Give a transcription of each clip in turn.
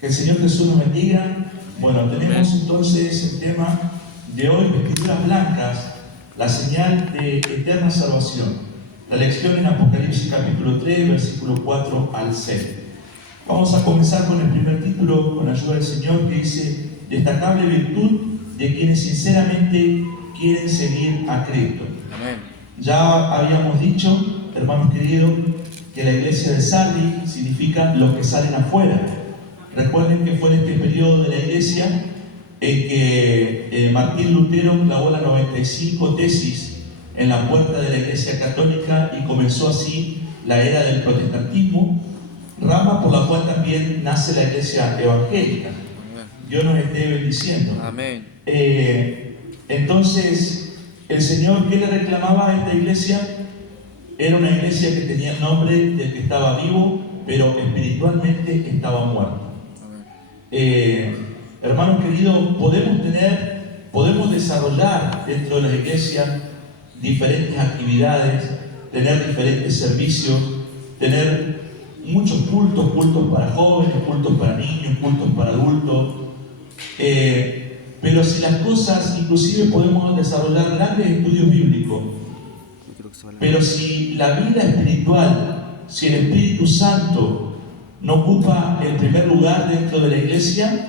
Que el Señor Jesús nos bendiga. Bueno, tenemos entonces el tema de hoy, vestiduras blancas, la señal de eterna salvación. La lección en Apocalipsis capítulo 3, versículo 4 al 6. Vamos a comenzar con el primer título, con la ayuda del Señor, que dice: destacable virtud de quienes sinceramente quieren seguir a Cristo. Amén. Ya habíamos dicho, hermanos queridos, que la iglesia de Sardis significa los que salen afuera. Recuerden que fue en este periodo de la iglesia en que Martín Lutero clavó las 95 tesis en la puerta de la iglesia católica y comenzó así la era del protestantismo, rama por la cual también nace la iglesia evangélica. Dios nos esté bendiciendo. Amén. Entonces, el Señor, ¿qué le reclamaba a esta iglesia? Era una iglesia que tenía el nombre del que estaba vivo, pero espiritualmente estaba muerto. Hermanos queridos, podemos desarrollar dentro de la iglesia diferentes actividades, tener diferentes servicios, tener muchos cultos para jóvenes, cultos para niños, cultos para adultos. Pero si las cosas, inclusive podemos desarrollar grandes estudios bíblicos, pero si la vida espiritual, si el Espíritu Santo no ocupa el primer lugar dentro de la iglesia,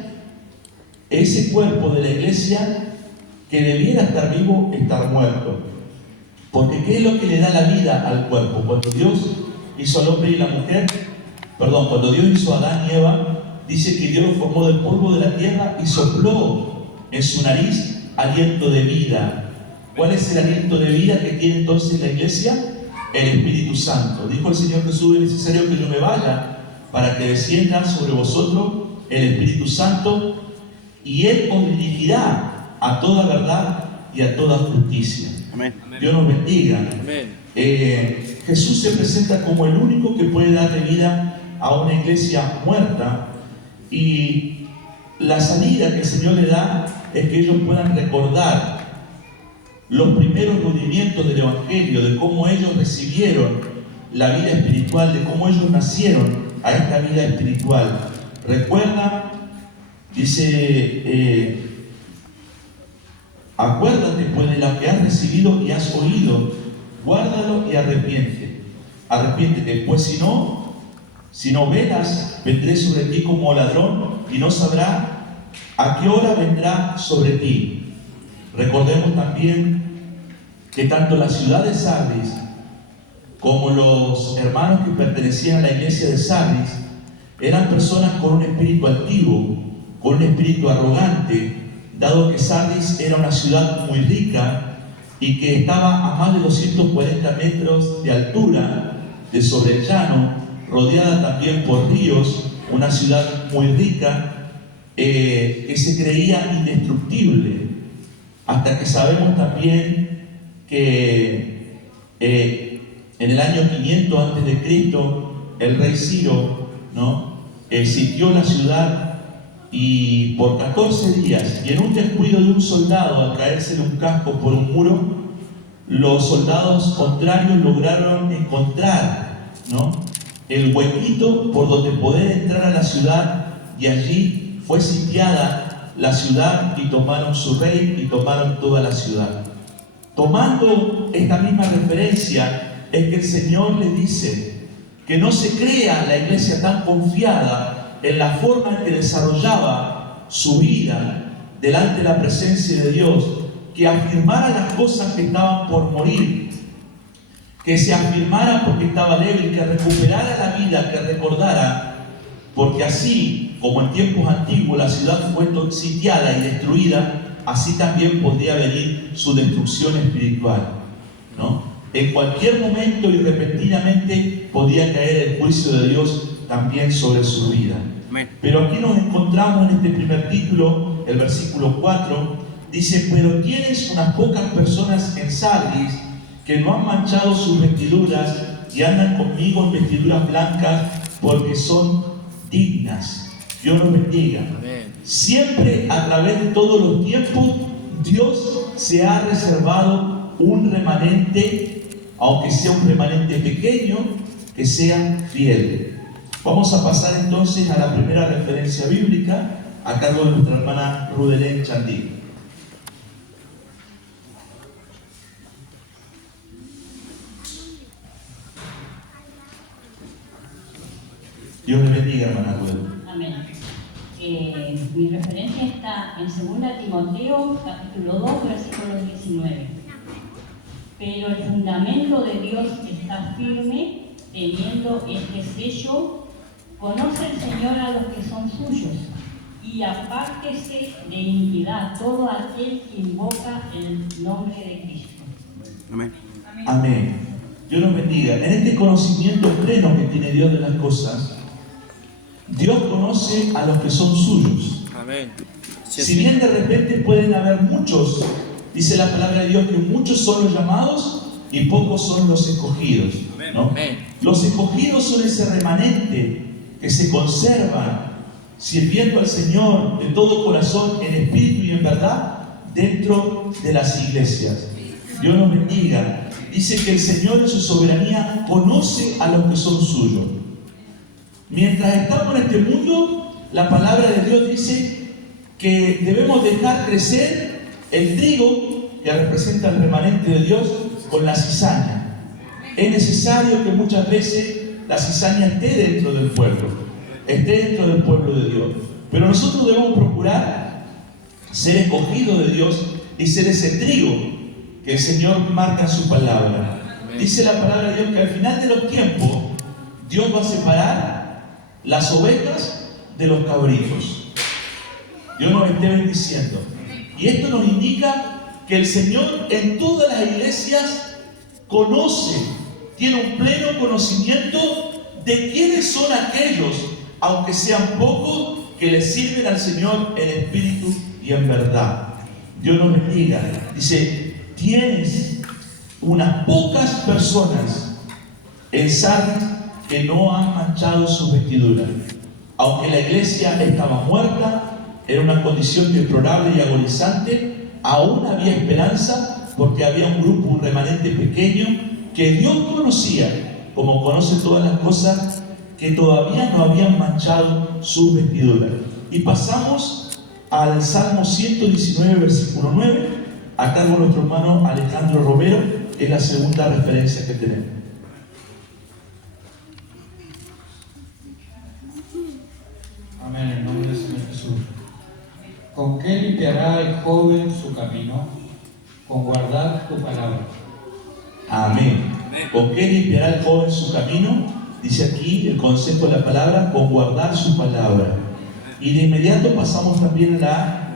ese cuerpo de la iglesia que debiera estar vivo, estar muerto. Porque ¿qué es lo que le da la vida al cuerpo? Cuando Dios hizo al hombre y la mujer, cuando Dios hizo a Adán y Eva, dice que Dios los formó del polvo de la tierra y sopló en su nariz aliento de vida. ¿Cuál es el aliento de vida que tiene entonces la iglesia? El Espíritu Santo. Dijo el Señor Jesús: es necesario que yo me vaya para que descienda sobre vosotros el Espíritu Santo, y Él os dirigirá a toda verdad y a toda justicia. Amén. Dios nos bendiga. Amén. Jesús se presenta como el único que puede darle vida a una iglesia muerta, y la salida que el Señor le da es que ellos puedan recordar los primeros movimientos del Evangelio, de cómo ellos recibieron la vida espiritual, de cómo ellos nacieron a esta vida espiritual. Recuerda, dice, acuérdate pues de lo que has recibido y has oído, guárdalo y arrepiéntete, pues si no velas, vendré sobre ti como ladrón y no sabrá a qué hora vendrá sobre ti. Recordemos también que tanto la ciudad de Sardis como los hermanos que pertenecían a la iglesia de Sardis eran personas con un espíritu altivo, con un espíritu arrogante, dado que Sardis era una ciudad muy rica y que estaba a más de 240 metros de altura de sobre el llano, rodeada también por ríos, una ciudad muy rica que se creía indestructible, hasta que sabemos también que en el año 500 a.C. el rey Ciro, sitió la ciudad, y por 14 días, y en un descuido de un soldado al caerse de un casco por un muro, los soldados contrarios lograron encontrar el huequito por donde poder entrar a la ciudad, y allí fue sitiada la ciudad y tomaron su rey y tomaron toda la ciudad. Tomando esta misma referencia, es que el Señor le dice que no se crea la iglesia tan confiada en la forma en que desarrollaba su vida delante de la presencia de Dios, que afirmara las cosas que estaban por morir, que se afirmara porque estaba débil, que recuperara la vida, que recordara, porque así como en tiempos antiguos la ciudad fue sitiada y destruida, así también podría venir su destrucción espiritual, En cualquier momento y repentinamente podía caer el juicio de Dios también sobre su vida. Amén. Pero aquí nos encontramos en este primer título, el versículo 4, dice: pero tienes unas pocas personas en Sardis que no han manchado sus vestiduras y andan conmigo en vestiduras blancas, porque son dignas. Dios nos bendiga. Amén. Siempre, a través de todos los tiempos, Dios se ha reservado un remanente, aunque sea un remanente pequeño, que sea fiel. Vamos a pasar entonces a la primera referencia bíblica a cargo de nuestra hermana Rudelén Chandí. Dios le bendiga, hermana Rudelén. Amén. Mi referencia está en 2 Timoteo, capítulo 2, versículo 19. Pero el fundamento de Dios está firme, teniendo este sello: conoce el Señor a los que son suyos, y apártese de iniquidad todo aquel que invoca el nombre de Cristo. Amén. Amén. Dios nos bendiga. En este conocimiento pleno que tiene Dios de las cosas, Dios conoce a los que son suyos. Amén. Si bien de repente pueden haber muchos, dice la palabra de Dios que muchos son los llamados y pocos son los escogidos, ¿no? Amén. Los escogidos son ese remanente que se conserva sirviendo al Señor de todo corazón, en espíritu y en verdad, dentro de las iglesias. Dios nos bendiga. Dice que el Señor en su soberanía conoce a los que son suyos. Mientras estamos en este mundo, la palabra de Dios dice que debemos dejar crecer el trigo, que representa el remanente de Dios, con la cizaña. Es necesario que muchas veces la cizaña esté dentro del pueblo, esté dentro del pueblo de Dios. Pero nosotros debemos procurar ser escogidos de Dios y ser ese trigo que el Señor marca en su palabra. Dice la palabra de Dios que al final de los tiempos Dios va a separar las ovejas de los cabritos. Dios nos esté bendiciendo. Y esto nos indica que el Señor en todas las iglesias conoce, tiene un pleno conocimiento de quiénes son aquellos, aunque sean pocos, que le sirven al Señor en espíritu y en verdad. Dios nos bendiga. Dice, tienes unas pocas personas en Sardis que no han manchado sus vestiduras. Aunque la iglesia estaba muerta, era una condición deplorable y agonizante, aún había esperanza, porque había un grupo, un remanente pequeño, que Dios conocía, como conoce todas las cosas, que todavía no habían manchado sus vestiduras. Y pasamos al Salmo 119, versículo 9, a cargo de nuestro hermano Alejandro Romero, que es la segunda referencia que tenemos. Amén, en nombre del Señor Jesús. ¿Con qué limpiará el joven su camino? Con guardar tu palabra. Amén. ¿Con qué limpiará el joven su camino? Dice aquí el consejo de la palabra: con guardar su palabra. Y de inmediato pasamos también a la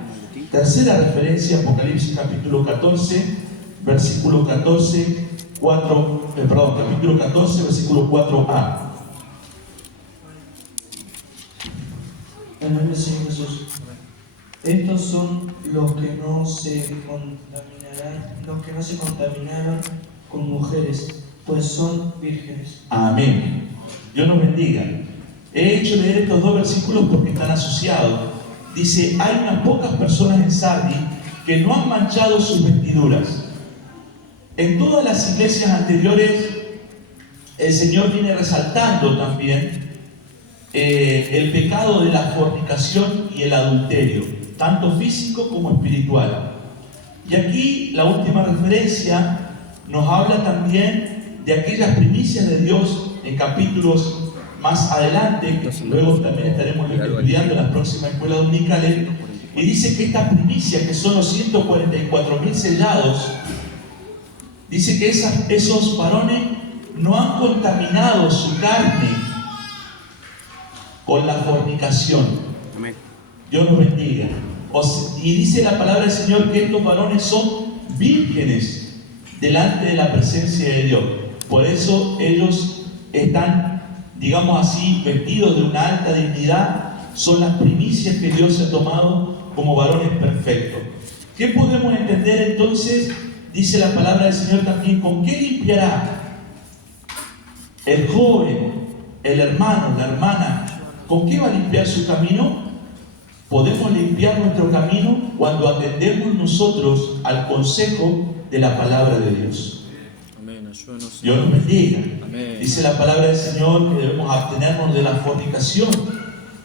tercera referencia, Apocalipsis capítulo 14, versículo 14, capítulo 14, versículo 4a. En nombre del Señor Jesús. Estos son los que no se contaminaron con mujeres, pues son vírgenes. Amén. Dios nos bendiga. He hecho leer estos dos versículos porque están asociados. Dice, hay unas pocas personas en Sardis que no han manchado sus vestiduras. En todas las iglesias anteriores, el Señor viene resaltando también el pecado de la fornicación y el adulterio, tanto físico como espiritual. Y aquí la última referencia nos habla también de aquellas primicias de Dios en capítulos más adelante, que luego también estaremos estudiando en las próximas escuelas dominicales, y dice que estas primicias, que son los 144.000 sellados, dice que esos varones no han contaminado su carne con la fornicación. Amén. Dios nos bendiga. Y dice la palabra del Señor que estos varones son vírgenes delante de la presencia de Dios. Por eso ellos están, digamos así, vestidos de una alta dignidad. Son las primicias que Dios ha tomado como varones perfectos. ¿Qué podemos entender entonces? Dice la palabra del Señor también, ¿con qué limpiará el joven, el hermano, la hermana? ¿Con qué va a limpiar su camino? Podemos limpiar nuestro camino cuando atendemos nosotros al consejo de la palabra de Dios. Amén, Jesús. Dios nos bendiga. Amén. Dice la palabra del Señor que debemos abstenernos de la fornicación,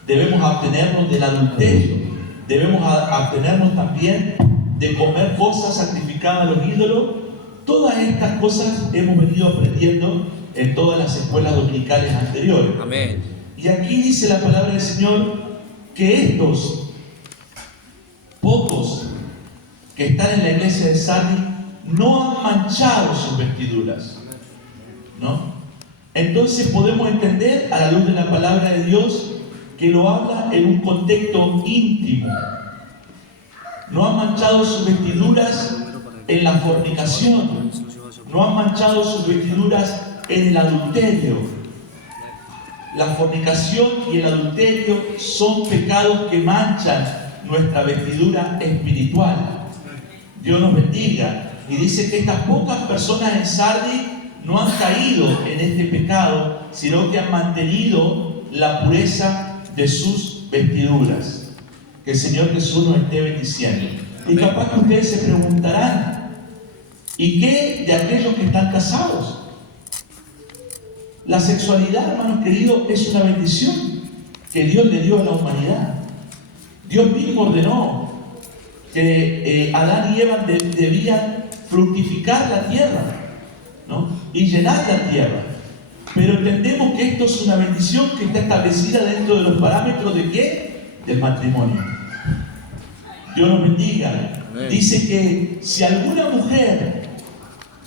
debemos abstenernos del adulterio, debemos abstenernos también de comer cosas sacrificadas a los ídolos. Todas estas cosas hemos venido aprendiendo en todas las escuelas dominicales anteriores. Amén. Y aquí dice la palabra del Señor que estos pocos que están en la iglesia de Sardis no han manchado sus vestiduras, ¿no? Entonces podemos entender a la luz de la palabra de Dios que lo habla en un contexto íntimo. No han manchado sus vestiduras en la fornicación, no han manchado sus vestiduras en el adulterio. La fornicación y el adulterio son pecados que manchan nuestra vestidura espiritual. Dios nos bendiga. Y dice que estas pocas personas en Sardis no han caído en este pecado, sino que han mantenido la pureza de sus vestiduras. Que el Señor Jesús nos esté bendiciendo. Y capaz que ustedes se preguntarán, ¿y qué de aquellos que están casados? La sexualidad, hermanos queridos, es una bendición que Dios le dio a la humanidad. Dios mismo ordenó que Adán y Eva debían fructificar la tierra, ¿no? Y llenar la tierra. Pero entendemos que esto es una bendición que está establecida dentro de los parámetros ¿de qué? Del matrimonio. Dios nos bendiga. Amén. Dice que si alguna mujer,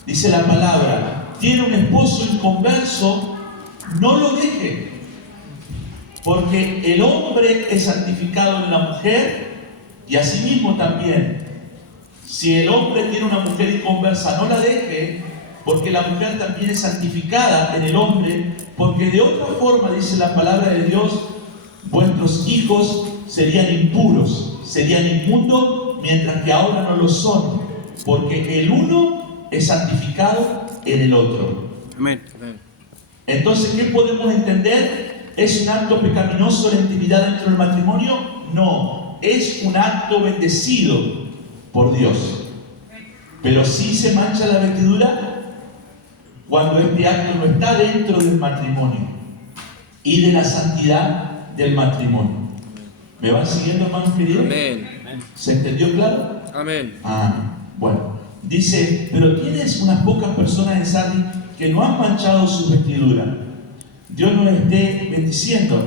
dice la palabra, tiene un esposo inconverso, no lo deje, porque el hombre es santificado en la mujer y asimismo también. Si el hombre tiene una mujer inconversa, no la deje, porque la mujer también es santificada en el hombre, porque de otra forma, dice la palabra de Dios, vuestros hijos serían impuros, serían inmundos, mientras que ahora no lo son, porque el uno es santificado en el otro. Amén. Amén. Entonces, ¿qué podemos entender? ¿Es un acto pecaminoso la intimidad dentro del matrimonio? No, es un acto bendecido por Dios. Pero sí se mancha la vestidura cuando este acto no está dentro del matrimonio y de la santidad del matrimonio. ¿Me van siguiendo, hermanos queridos? Amén. ¿Se entendió claro? Amén. Bueno. Dice, pero tienes unas pocas personas en Sardis que no han manchado su vestidura. Dios nos esté bendiciendo.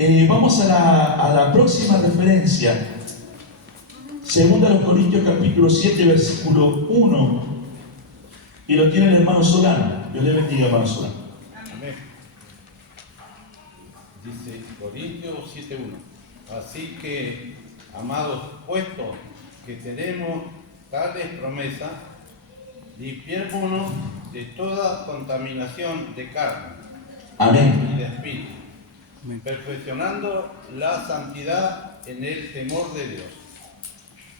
Amén. Vamos a la próxima referencia. Segunda a los Corintios capítulo 7, versículo 1. Y lo tiene el hermano Solano. Dios le bendiga, hermano Solano. Amén. Dice Corintios 7:1. Así que, amados, puesto que tenemos tales promesas, limpiémonos de toda contaminación de carne Amén. y de espíritu, perfeccionando la santidad en el temor de Dios.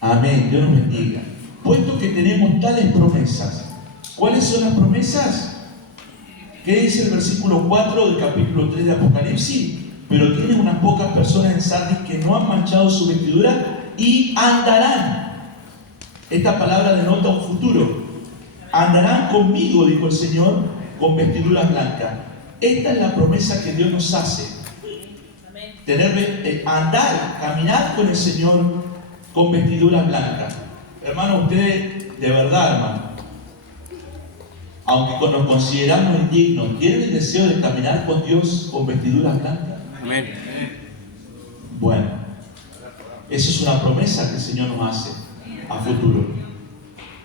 Amén. Dios nos bendiga. Puesto que tenemos tales promesas. ¿Cuáles son las promesas? ¿Qué dice el versículo 4 del capítulo 3 de Apocalipsis? Pero tienen unas pocas personas en Sardis que no han manchado su vestidura y andarán. Esta palabra denota un futuro. Andarán conmigo, dijo el Señor, con vestiduras blancas. Esta es la promesa que Dios nos hace. Andar, caminar con el Señor con vestiduras blancas. Hermano, ustedes, de verdad, hermano, aunque nos consideramos indignos, ¿tienen el deseo de caminar con Dios con vestiduras blancas? Amén. Bueno, eso es una promesa que el Señor nos hace a futuro.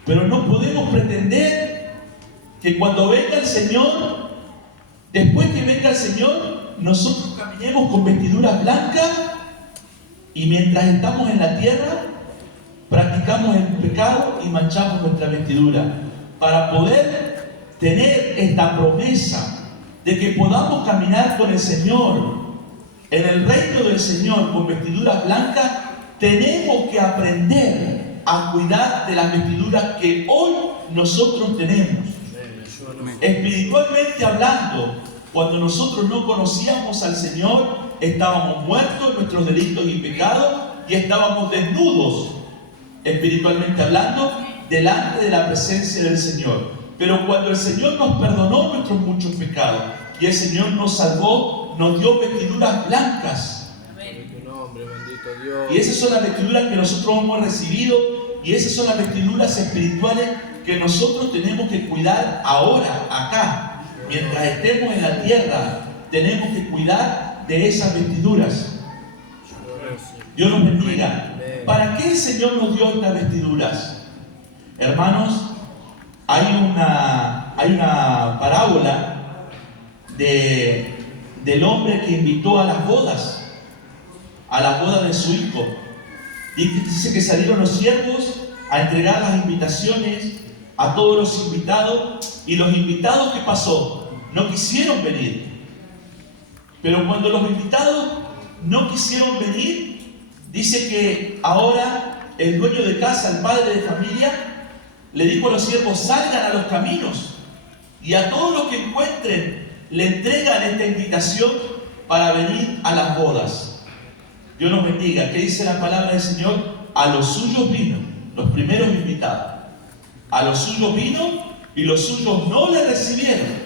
Pero no podemos pretender que cuando venga el Señor, después que venga el Señor, nosotros caminemos con vestiduras blancas y mientras estamos en la tierra, practicamos el pecado y manchamos nuestra vestidura. Para poder tener esta promesa de que podamos caminar con el Señor en el reino del Señor con vestiduras blancas, tenemos que aprender a cuidar de las vestiduras que hoy nosotros tenemos. Espiritualmente hablando, cuando nosotros no conocíamos al Señor, estábamos muertos en nuestros delitos y pecados y estábamos desnudos, espiritualmente hablando, delante de la presencia del Señor. Pero cuando el Señor nos perdonó nuestros muchos pecados y el Señor nos salvó, nos dio vestiduras blancas. En tu nombre, bendito Dios. Y esas son las vestiduras que nosotros hemos recibido, y esas son las vestiduras espirituales que nosotros tenemos que cuidar ahora, acá. Mientras estemos en la tierra, tenemos que cuidar de esas vestiduras. Dios nos bendiga. ¿Para qué el Señor nos dio estas vestiduras? Hermanos, hay una parábola del hombre que invitó a las bodas de su hijo. Y dice que salieron los siervos a entregar las invitaciones a todos los invitados, y los invitados, ¿qué pasó? No quisieron venir. Pero cuando los invitados no quisieron venir, dice que ahora el dueño de casa, el padre de familia, le dijo a los siervos: salgan a los caminos y a todos los que encuentren le entregan esta invitación para venir a las bodas. Dios nos bendiga. ¿Qué dice la palabra del Señor? A los suyos vino, los primeros invitados. A los suyos vino y los suyos no le recibieron.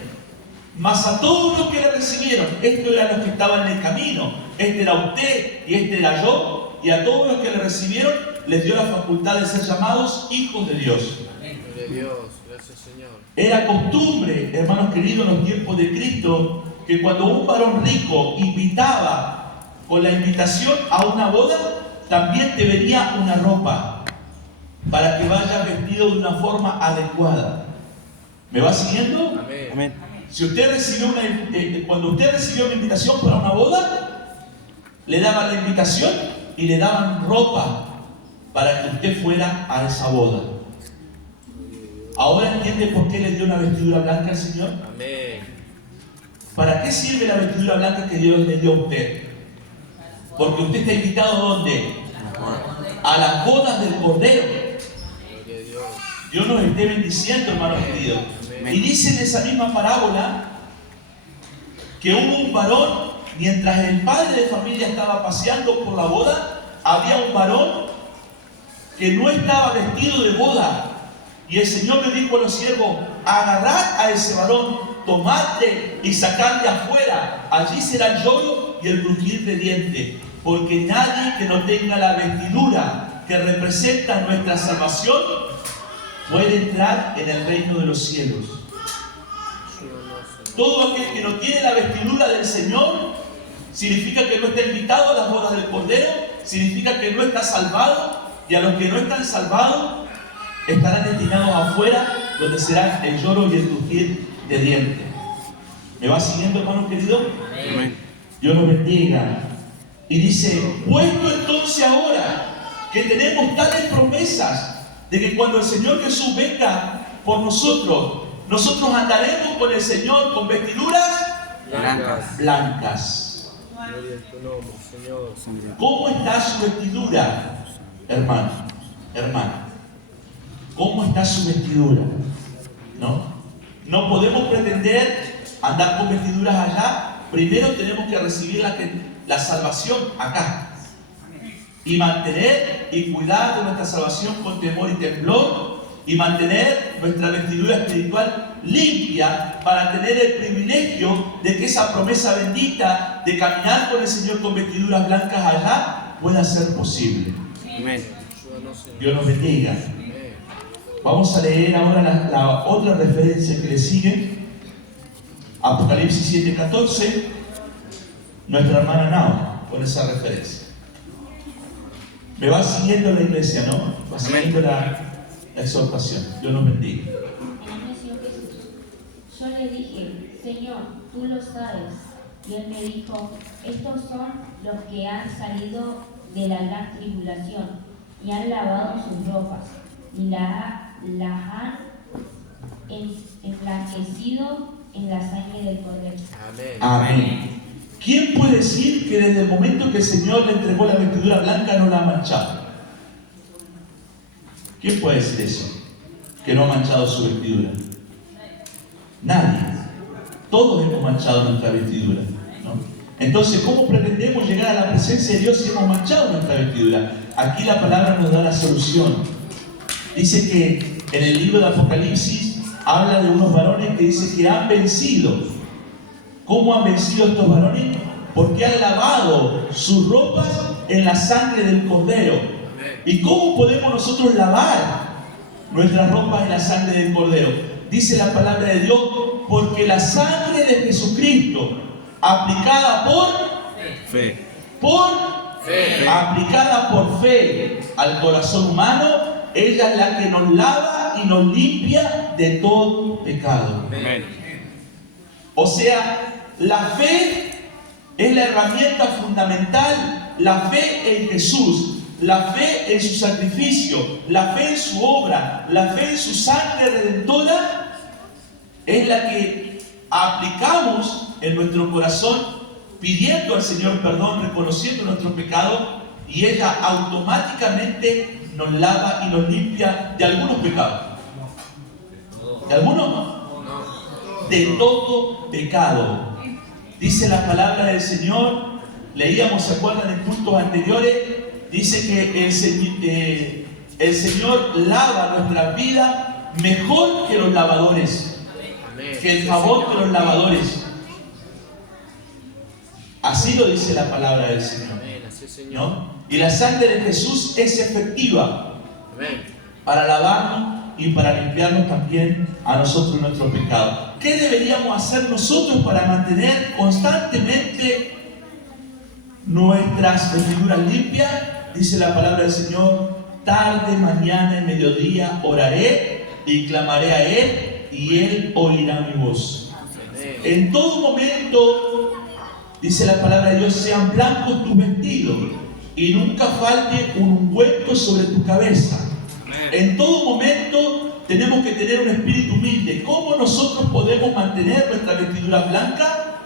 Mas a todos los que le recibieron, estos eran los que estaban en el camino, este era usted y este era yo, y a todos los que le recibieron les dio la facultad de ser llamados hijos de Dios. De Dios, gracias Señor. Era costumbre, hermanos queridos, en los tiempos de Cristo, que cuando un varón rico invitaba con la invitación a una boda, también te venía una ropa para que vayas vestido de una forma adecuada. ¿Me va siguiendo? Amén. Amén. Si usted recibió cuando usted recibió una invitación para una boda, le daban la invitación y le daban ropa para que usted fuera a esa boda. ¿Ahora entiende por qué le dio una vestidura blanca al Señor? Amén. ¿Para qué sirve la vestidura blanca que Dios le dio a usted? Porque usted está invitado ¿a dónde? A las bodas del Cordero. Gloria a Dios. Dios nos esté bendiciendo, hermanos queridos. Y dice en esa misma parábola que hubo un varón, mientras el padre de familia estaba paseando por la boda, había un varón que no estaba vestido de boda. Y el Señor le dijo a los siervos: agarrad a ese varón, tomadle y sacadle afuera. Allí será el lloro y el crujir de dientes. Porque nadie que no tenga la vestidura que representa nuestra salvación puede entrar en el reino de los cielos. Todo aquel que no tiene la vestidura del Señor significa que no está invitado a las bodas del Cordero, significa que no está salvado, y a los que no están salvados estarán destinados afuera, donde será el lloro y el crujir de dientes. ¿Me va siguiendo, hermano querido? Amén. Dios nos bendiga. Y dice: puesto entonces ahora que tenemos tales promesas de que cuando el Señor Jesús venga por nosotros andaremos con el Señor con vestiduras blancas. Gloria a tu nombre, Señor. ¿Cómo está su vestidura, hermano? ¿Cómo está su vestidura? No podemos pretender andar con vestiduras allá. Primero tenemos que recibir la salvación acá. Y mantener y cuidar de nuestra salvación con temor y temblor. Y mantener nuestra vestidura espiritual limpia para tener el privilegio de que esa promesa bendita de caminar con el Señor con vestiduras blancas allá pueda ser posible. Amén. Dios nos bendiga. Amén. Vamos a leer ahora la otra referencia que le sigue. Apocalipsis 7:14. Nuestra hermana Nao con esa referencia. Me va siguiendo la iglesia, ¿no? Va siguiendo la exhortación. Dios nos bendiga. En el Señor Jesús. Yo le dije: Señor, tú lo sabes. Y él me dijo: estos son los que han salido de la gran tribulación y han lavado sus ropas y las han emblanquecido en la sangre del Cordero. Amén. Amén. ¿Quién puede decir que desde el momento que el Señor le entregó la vestidura blanca no la ha manchado? ¿Quién puede decir eso? Que no ha manchado su vestidura. Nadie. Todos hemos manchado nuestra vestidura, ¿no? Entonces, ¿cómo pretendemos llegar a la presencia de Dios si hemos manchado nuestra vestidura? Aquí la palabra nos da la solución. Dice que en el libro de Apocalipsis habla de unos varones que dice que han vencido. ¿Cómo han vencido estos varones? Porque han lavado sus ropas en la sangre del Cordero. ¿Y cómo podemos nosotros lavar nuestras ropas en la sangre del Cordero? Dice la palabra de Dios, porque la sangre de Jesucristo, aplicada por fe, aplicada por fe al corazón humano, ella es la que nos lava y nos limpia de todo pecado. Amén. O sea, la fe es la herramienta fundamental, la fe en Jesús, la fe en su sacrificio, la fe en su obra, la fe en su sangre redentora, es la que aplicamos en nuestro corazón, pidiendo al Señor perdón, reconociendo nuestro pecado, y ella automáticamente nos lava y nos limpia de algunos pecados. ¿De algunos no? De todo pecado. Dice la palabra del Señor, leíamos, ¿se acuerdan en cultos anteriores? Dice que el Señor lava nuestras vidas mejor que los lavadores, que el jabón de los lavadores. Así lo dice la palabra del Señor, ¿no? Y la sangre de Jesús es efectiva para lavarnos y para limpiarnos también a nosotros nuestros pecados. ¿Qué deberíamos hacer nosotros para mantener constantemente nuestras vestiduras limpias? Dice la palabra del Señor, tarde, mañana y mediodía oraré y clamaré a Él y Él oirá mi voz. En todo momento, dice la palabra de Dios, sean blancos tus vestidos y nunca falte un ungüento sobre tu cabeza. En todo momento tenemos que tener un espíritu humilde. ¿Cómo nosotros podemos mantener nuestra vestidura blanca?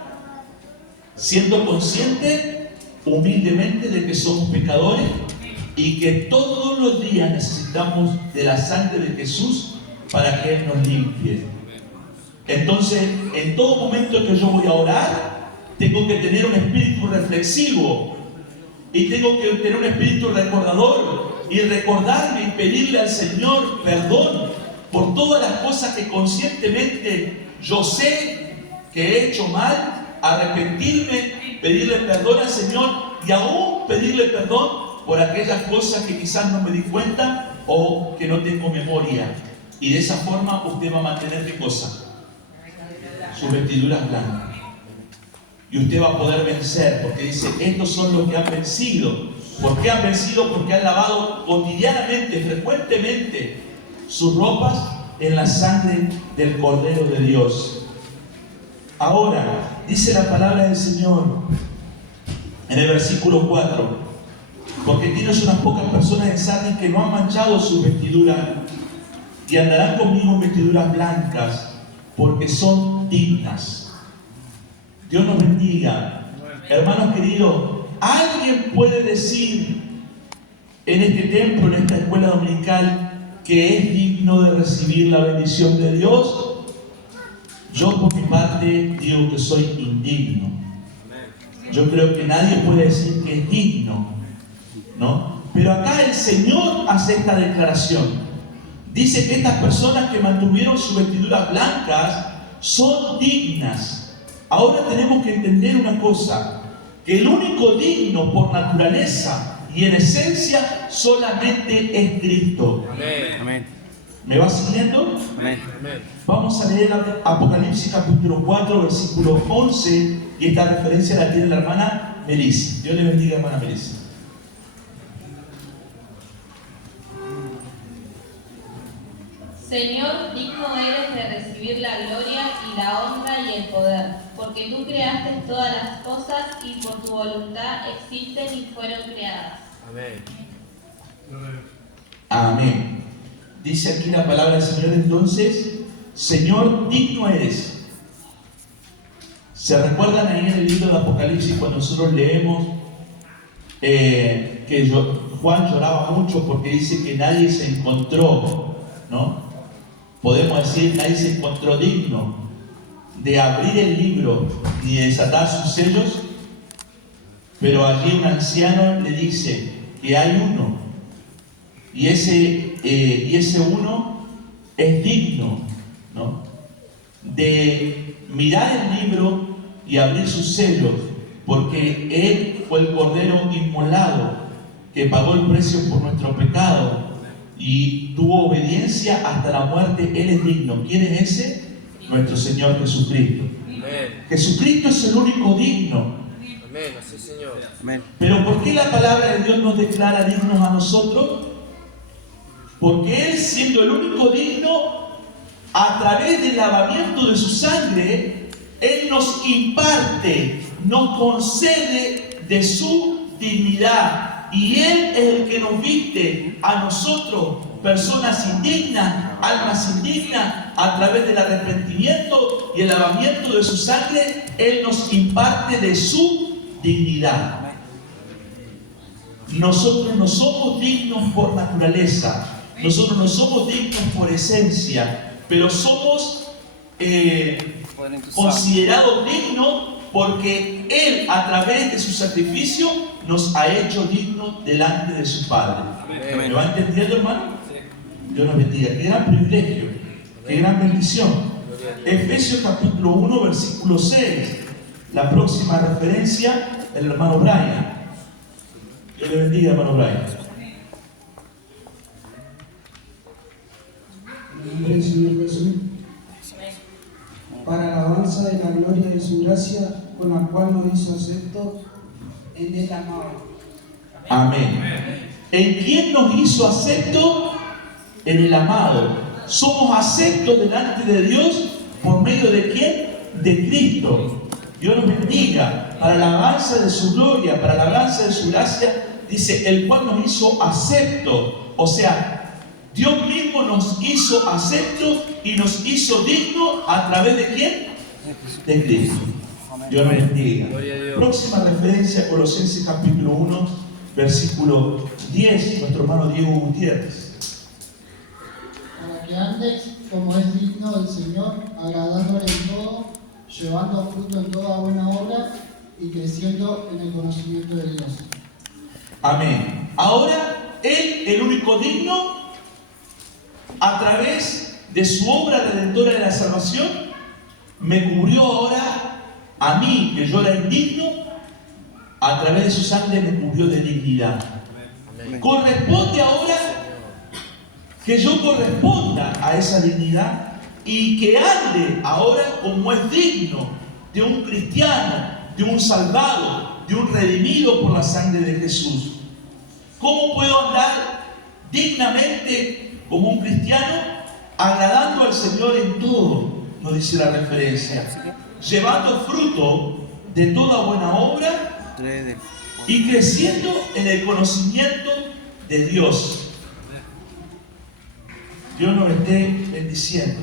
Siendo conscientes humildemente de que somos pecadores y que todos los días necesitamos de la sangre de Jesús para que Él nos limpie. Entonces, en todo momento que yo voy a orar, tengo que tener un espíritu reflexivo y tengo que tener un espíritu recordador y recordarme y pedirle al Señor perdón por todas las cosas que conscientemente yo sé que he hecho mal, arrepentirme, pedirle perdón al Señor y aún pedirle perdón por aquellas cosas que quizás no me di cuenta o que no tengo memoria. Y de esa forma usted va a mantener ¿qué cosa? Sus vestiduras blancas. Y usted va a poder vencer, porque dice, estos son los que han vencido. ¿Por qué han vencido? Porque han lavado cotidianamente, frecuentemente, sus ropas en la sangre del Cordero de Dios. Ahora, dice la palabra del Señor en el versículo 4, porque tienes unas pocas personas en Sardis que no han manchado sus vestiduras y andarán conmigo en vestiduras blancas, porque son dignas. Dios nos bendiga. Hermanos queridos, ¿alguien puede decir en este templo, en esta escuela dominical, que es digno de recibir la bendición de Dios? Yo por mi parte digo que soy indigno. Yo creo que nadie puede decir que es digno, ¿no? Pero acá el Señor hace esta declaración. Dice que estas personas que mantuvieron sus vestiduras blancas son dignas. Ahora tenemos que entender una cosa, que el único digno por naturaleza y en esencia solamente es Cristo. Amén. ¿Me va siguiendo? Amén. Vamos a leer Apocalipsis capítulo 4, versículo 11, y esta referencia la tiene la hermana Melissa. Dios le bendiga, hermana Melissa. Señor, digno eres de recibir la gloria y la honra y el poder, porque tú creaste todas las cosas y por tu voluntad existen y fueron creadas. Amén. Amén. Dice aquí la palabra del Señor entonces, Señor, digno eres. ¿Se recuerdan ahí en el libro de Apocalipsis cuando nosotros leemos que Juan lloraba mucho porque dice que nadie se encontró, ¿no? Podemos decir, nadie se encontró digno de abrir el libro ni de desatar sus sellos, pero allí un anciano le dice que hay uno y ese uno es digno, ¿no?, de mirar el libro y abrir sus sellos, porque Él fue el Cordero inmolado que pagó el precio por nuestro pecado y tuvo obediencia hasta la muerte. Él es digno. ¿Quién es ese? Nuestro Señor Jesucristo. Amén. Jesucristo es el único digno. Amén, así Señor. Amén. Pero ¿por qué la palabra de Dios nos declara dignos a nosotros? Porque Él, siendo el único digno, a través del lavamiento de su sangre, Él nos imparte, nos concede de su dignidad. Y Él es el que nos viste a nosotros, personas indignas, almas indignas, a través del arrepentimiento y el lavamiento de su sangre. Él nos imparte de su dignidad. Nosotros no somos dignos por naturaleza, nosotros no somos dignos por esencia, pero somos considerados dignos porque Él, a través de su sacrificio, nos ha hecho dignos delante de su Padre. ¿Me va entendiendo, hermano? Dios nos bendiga. Qué gran privilegio, qué gran bendición. Efesios capítulo 1, versículo 6. La próxima referencia, el hermano Brian. Dios le bendiga, hermano Brian. En el nombre del Señor Jesús, para la alabanza de la gloria de su gracia, con la cual nos hizo aceptos en el amado. Amén. ¿En quién nos hizo aceptos? En el amado. Somos aceptos delante de Dios por medio de quién? De Cristo. Dios nos bendiga. Para la alabanza de su gloria, para la alabanza de su gracia, dice, el cual nos hizo aceptos. O sea, Dios mismo nos hizo aceptos y nos hizo dignos a través de quién? De Cristo. Dios nos bendiga. Próxima referencia, Colosenses capítulo 1, versículo 10, nuestro hermano Diego Gutiérrez. Para que andes como es digno del Señor, agradándole en todo, llevando fruto en toda buena obra y creciendo en el conocimiento de Dios. Amén. Ahora, Él, el único digno, a través de su obra redentora de la salvación, me cubrió ahora a mí, que yo era indigno, a través de su sangre me cubrió de dignidad. Corresponde ahora que yo corresponda a esa dignidad y que ande ahora como es digno de un cristiano, de un salvado, de un redimido por la sangre de Jesús. ¿Cómo puedo andar dignamente como un cristiano? Agradando al Señor en todo, nos dice la referencia, llevando fruto de toda buena obra y creciendo en el conocimiento de Dios. Dios nos esté bendiciendo.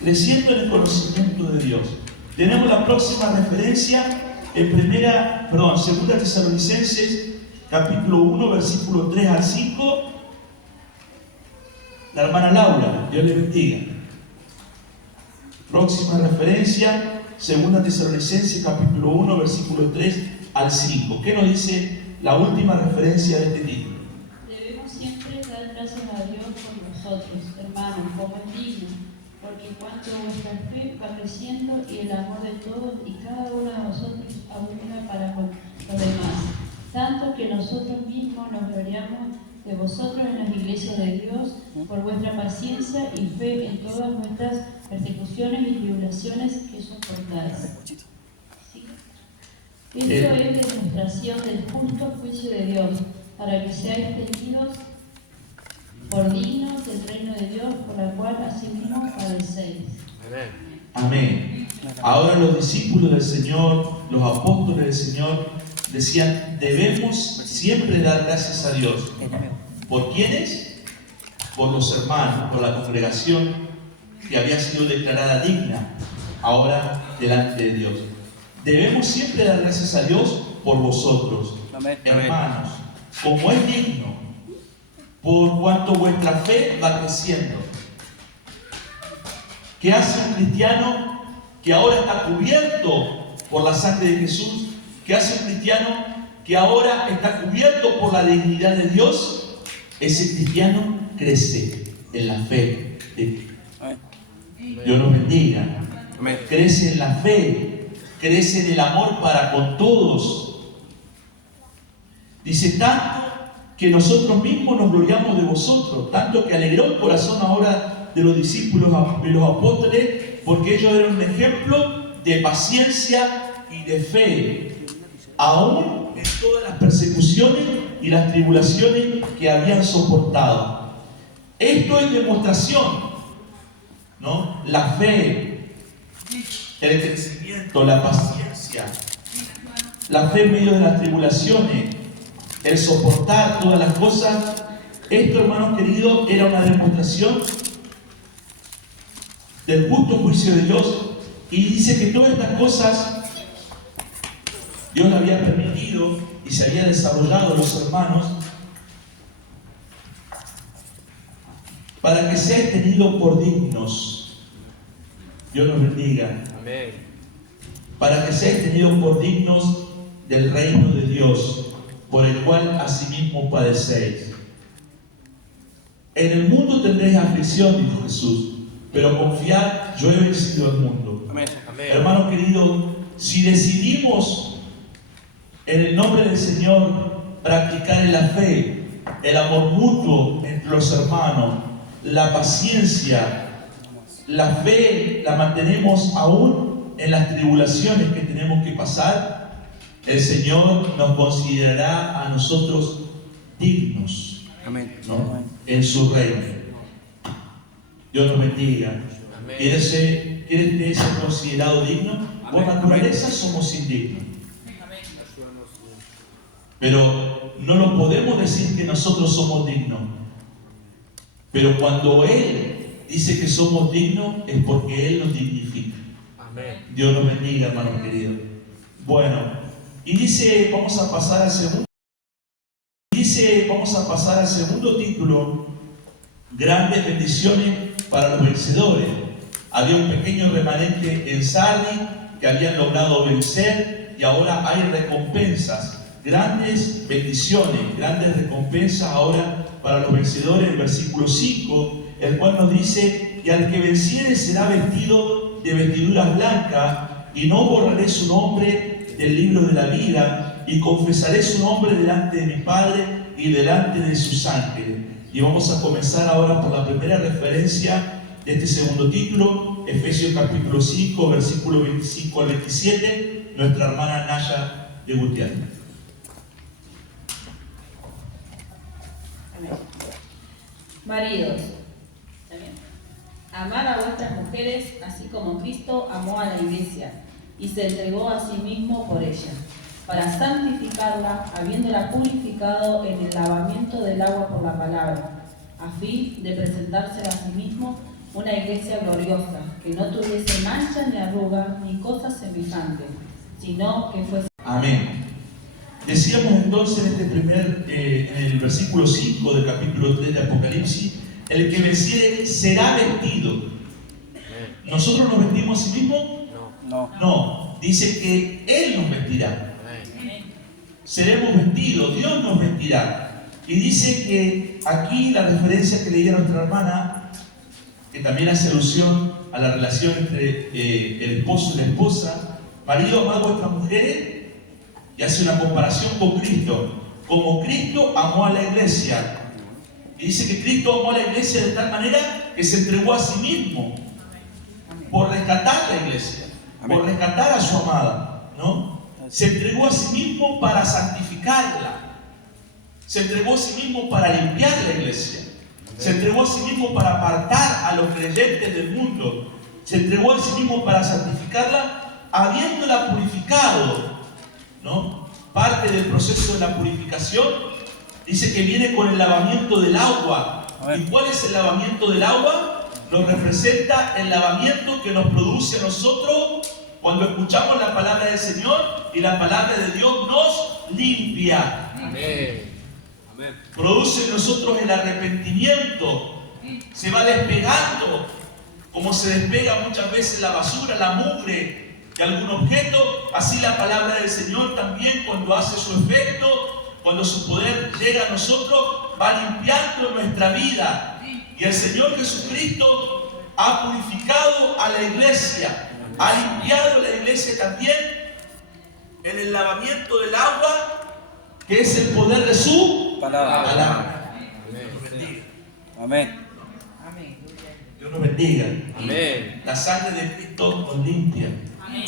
Creciendo en el conocimiento de Dios. Tenemos la próxima referencia en segunda Tesalonicenses, capítulo 1, versículo 3 al 5. La hermana Laura, Dios le bendiga. Próxima referencia, segunda Tesalonicenses, capítulo 1, versículo 3 al 5. ¿Qué nos dice la última referencia de este título? Debemos siempre dar gracias a Dios por vosotros, hermanos, como es digno, porque cuanto vuestra fe va creciendo y el amor de todos y cada uno de vosotros abunda para con los demás, tanto que nosotros mismos nos gloriamos de vosotros en las iglesias de Dios por vuestra paciencia y fe en todas nuestras persecuciones y tribulaciones que soportáis. ¿Sí? Esto es demostración del justo juicio de Dios, para que seáis tenidos por dignos del reino de Dios, por la cual asimismo padecéis. Amén. Ahora los discípulos del Señor, los apóstoles del Señor, decían, debemos siempre dar gracias a Dios. ¿Por quiénes? Por los hermanos, por la congregación que había sido declarada digna, ahora delante de Dios. Debemos siempre dar gracias a Dios por vosotros, hermanos, como es digno, por cuanto vuestra fe va creciendo. ¿Qué hace un cristiano que ahora está cubierto por la sangre de Jesús? ¿Qué hace un cristiano que ahora está cubierto por la dignidad de Dios? ese cristiano crece en la fe. Dios nos bendiga. Crece en la fe, crece en el amor para con todos. Dice, tanto que nosotros mismos nos gloriamos de vosotros, tanto que alegró el corazón ahora de los discípulos y los apóstoles, porque ellos eran un ejemplo de paciencia y de fe, aún en todas las persecuciones y las tribulaciones que habían soportado. Esto es demostración, ¿no? La fe, el crecimiento, la paciencia, la fe en medio de las tribulaciones, el soportar todas las cosas. Esto, hermanos queridos, era una demostración del justo juicio de Dios. Y dice que todas estas cosas Dios las había permitido y se había desarrollado los hermanos para que seáis tenidos por dignos. Dios nos bendiga. Amén. Para que seáis tenidos por dignos del reino de Dios, por el cual asimismo padecéis. En el mundo tendréis aflicción, dijo Jesús, pero confiad, yo he vencido al mundo. Amén. Amén. Hermanos queridos, si decidimos en el nombre del Señor practicar en la fe, el amor mutuo entre los hermanos, la paciencia, la fe la mantenemos aún en las tribulaciones que tenemos que pasar, el Señor nos considerará a nosotros dignos, Amén. ¿no? En su reino. Dios nos bendiga. Amén. ¿Quieres ser considerado digno? Por naturaleza somos indignos. Pero no lo podemos decir que nosotros somos dignos. Pero cuando Él dice que somos dignos, es porque Él nos dignifica. Amén. Dios nos bendiga, hermanos queridos. Bueno, y dice, vamos a pasar al segundo título, grandes bendiciones para los vencedores. Había un pequeño remanente en Sardis que habían logrado vencer y ahora hay recompensas. Grandes bendiciones, grandes recompensas ahora para los vencedores. El versículo 5, el cual nos dice que al que venciere será vestido de vestiduras blancas, y no borraré su nombre del libro de la vida, y confesaré su nombre delante de mi Padre y delante de sus ángeles. Y vamos a comenzar ahora por la primera referencia de este segundo título, Efesios capítulo 5, versículo 25 al 27, nuestra hermana Naya de Gutiérrez. Maridos, amad a vuestras mujeres, así como Cristo amó a la iglesia y se entregó a sí mismo por ella, para santificarla, habiéndola purificado en el lavamiento del agua por la palabra, a fin de presentársela a sí mismo una iglesia gloriosa, que no tuviese mancha ni arruga ni cosa semejante, sino que fuese... Amén. Decíamos entonces en el versículo 5 del capítulo 3 de Apocalipsis, el que venciere será vestido. ¿Nosotros nos vestimos a sí mismos? No. Dice que Él nos vestirá. Seremos vestidos, Dios nos vestirá. Y dice que aquí la referencia que leía nuestra hermana, que también hace alusión a la relación entre el esposo y la esposa, marido, amad a vuestras mujeres, y hace una comparación con Cristo. Como Cristo amó a la iglesia. Y dice que Cristo amó a la iglesia de tal manera que se entregó a sí mismo por rescatar la iglesia, por rescatar a su amada, ¿no? Se entregó a sí mismo para santificarla. Se entregó a sí mismo para limpiar la iglesia. Se entregó a sí mismo para apartar a los creyentes del mundo. Se entregó a sí mismo para santificarla, habiéndola purificado, ¿no? Parte del proceso de la purificación dice que viene con el lavamiento del agua. ¿Y cuál es el lavamiento del agua? Nos representa el lavamiento que nos produce a nosotros cuando escuchamos la palabra del Señor y la palabra de Dios nos limpia. Amén. Produce en nosotros el arrepentimiento. Se va despegando, como se despega muchas veces la basura, la mugre de algún objeto. Así la palabra del Señor también, cuando hace su efecto, cuando su poder llega a nosotros, va limpiando nuestra vida. Y el Señor Jesucristo ha purificado a la iglesia, ha limpiado a la iglesia también en el lavamiento del agua, que es el poder de su palabra. Dios nos bendiga. Amén. Dios nos bendiga. Amén. La sangre de Cristo nos limpia.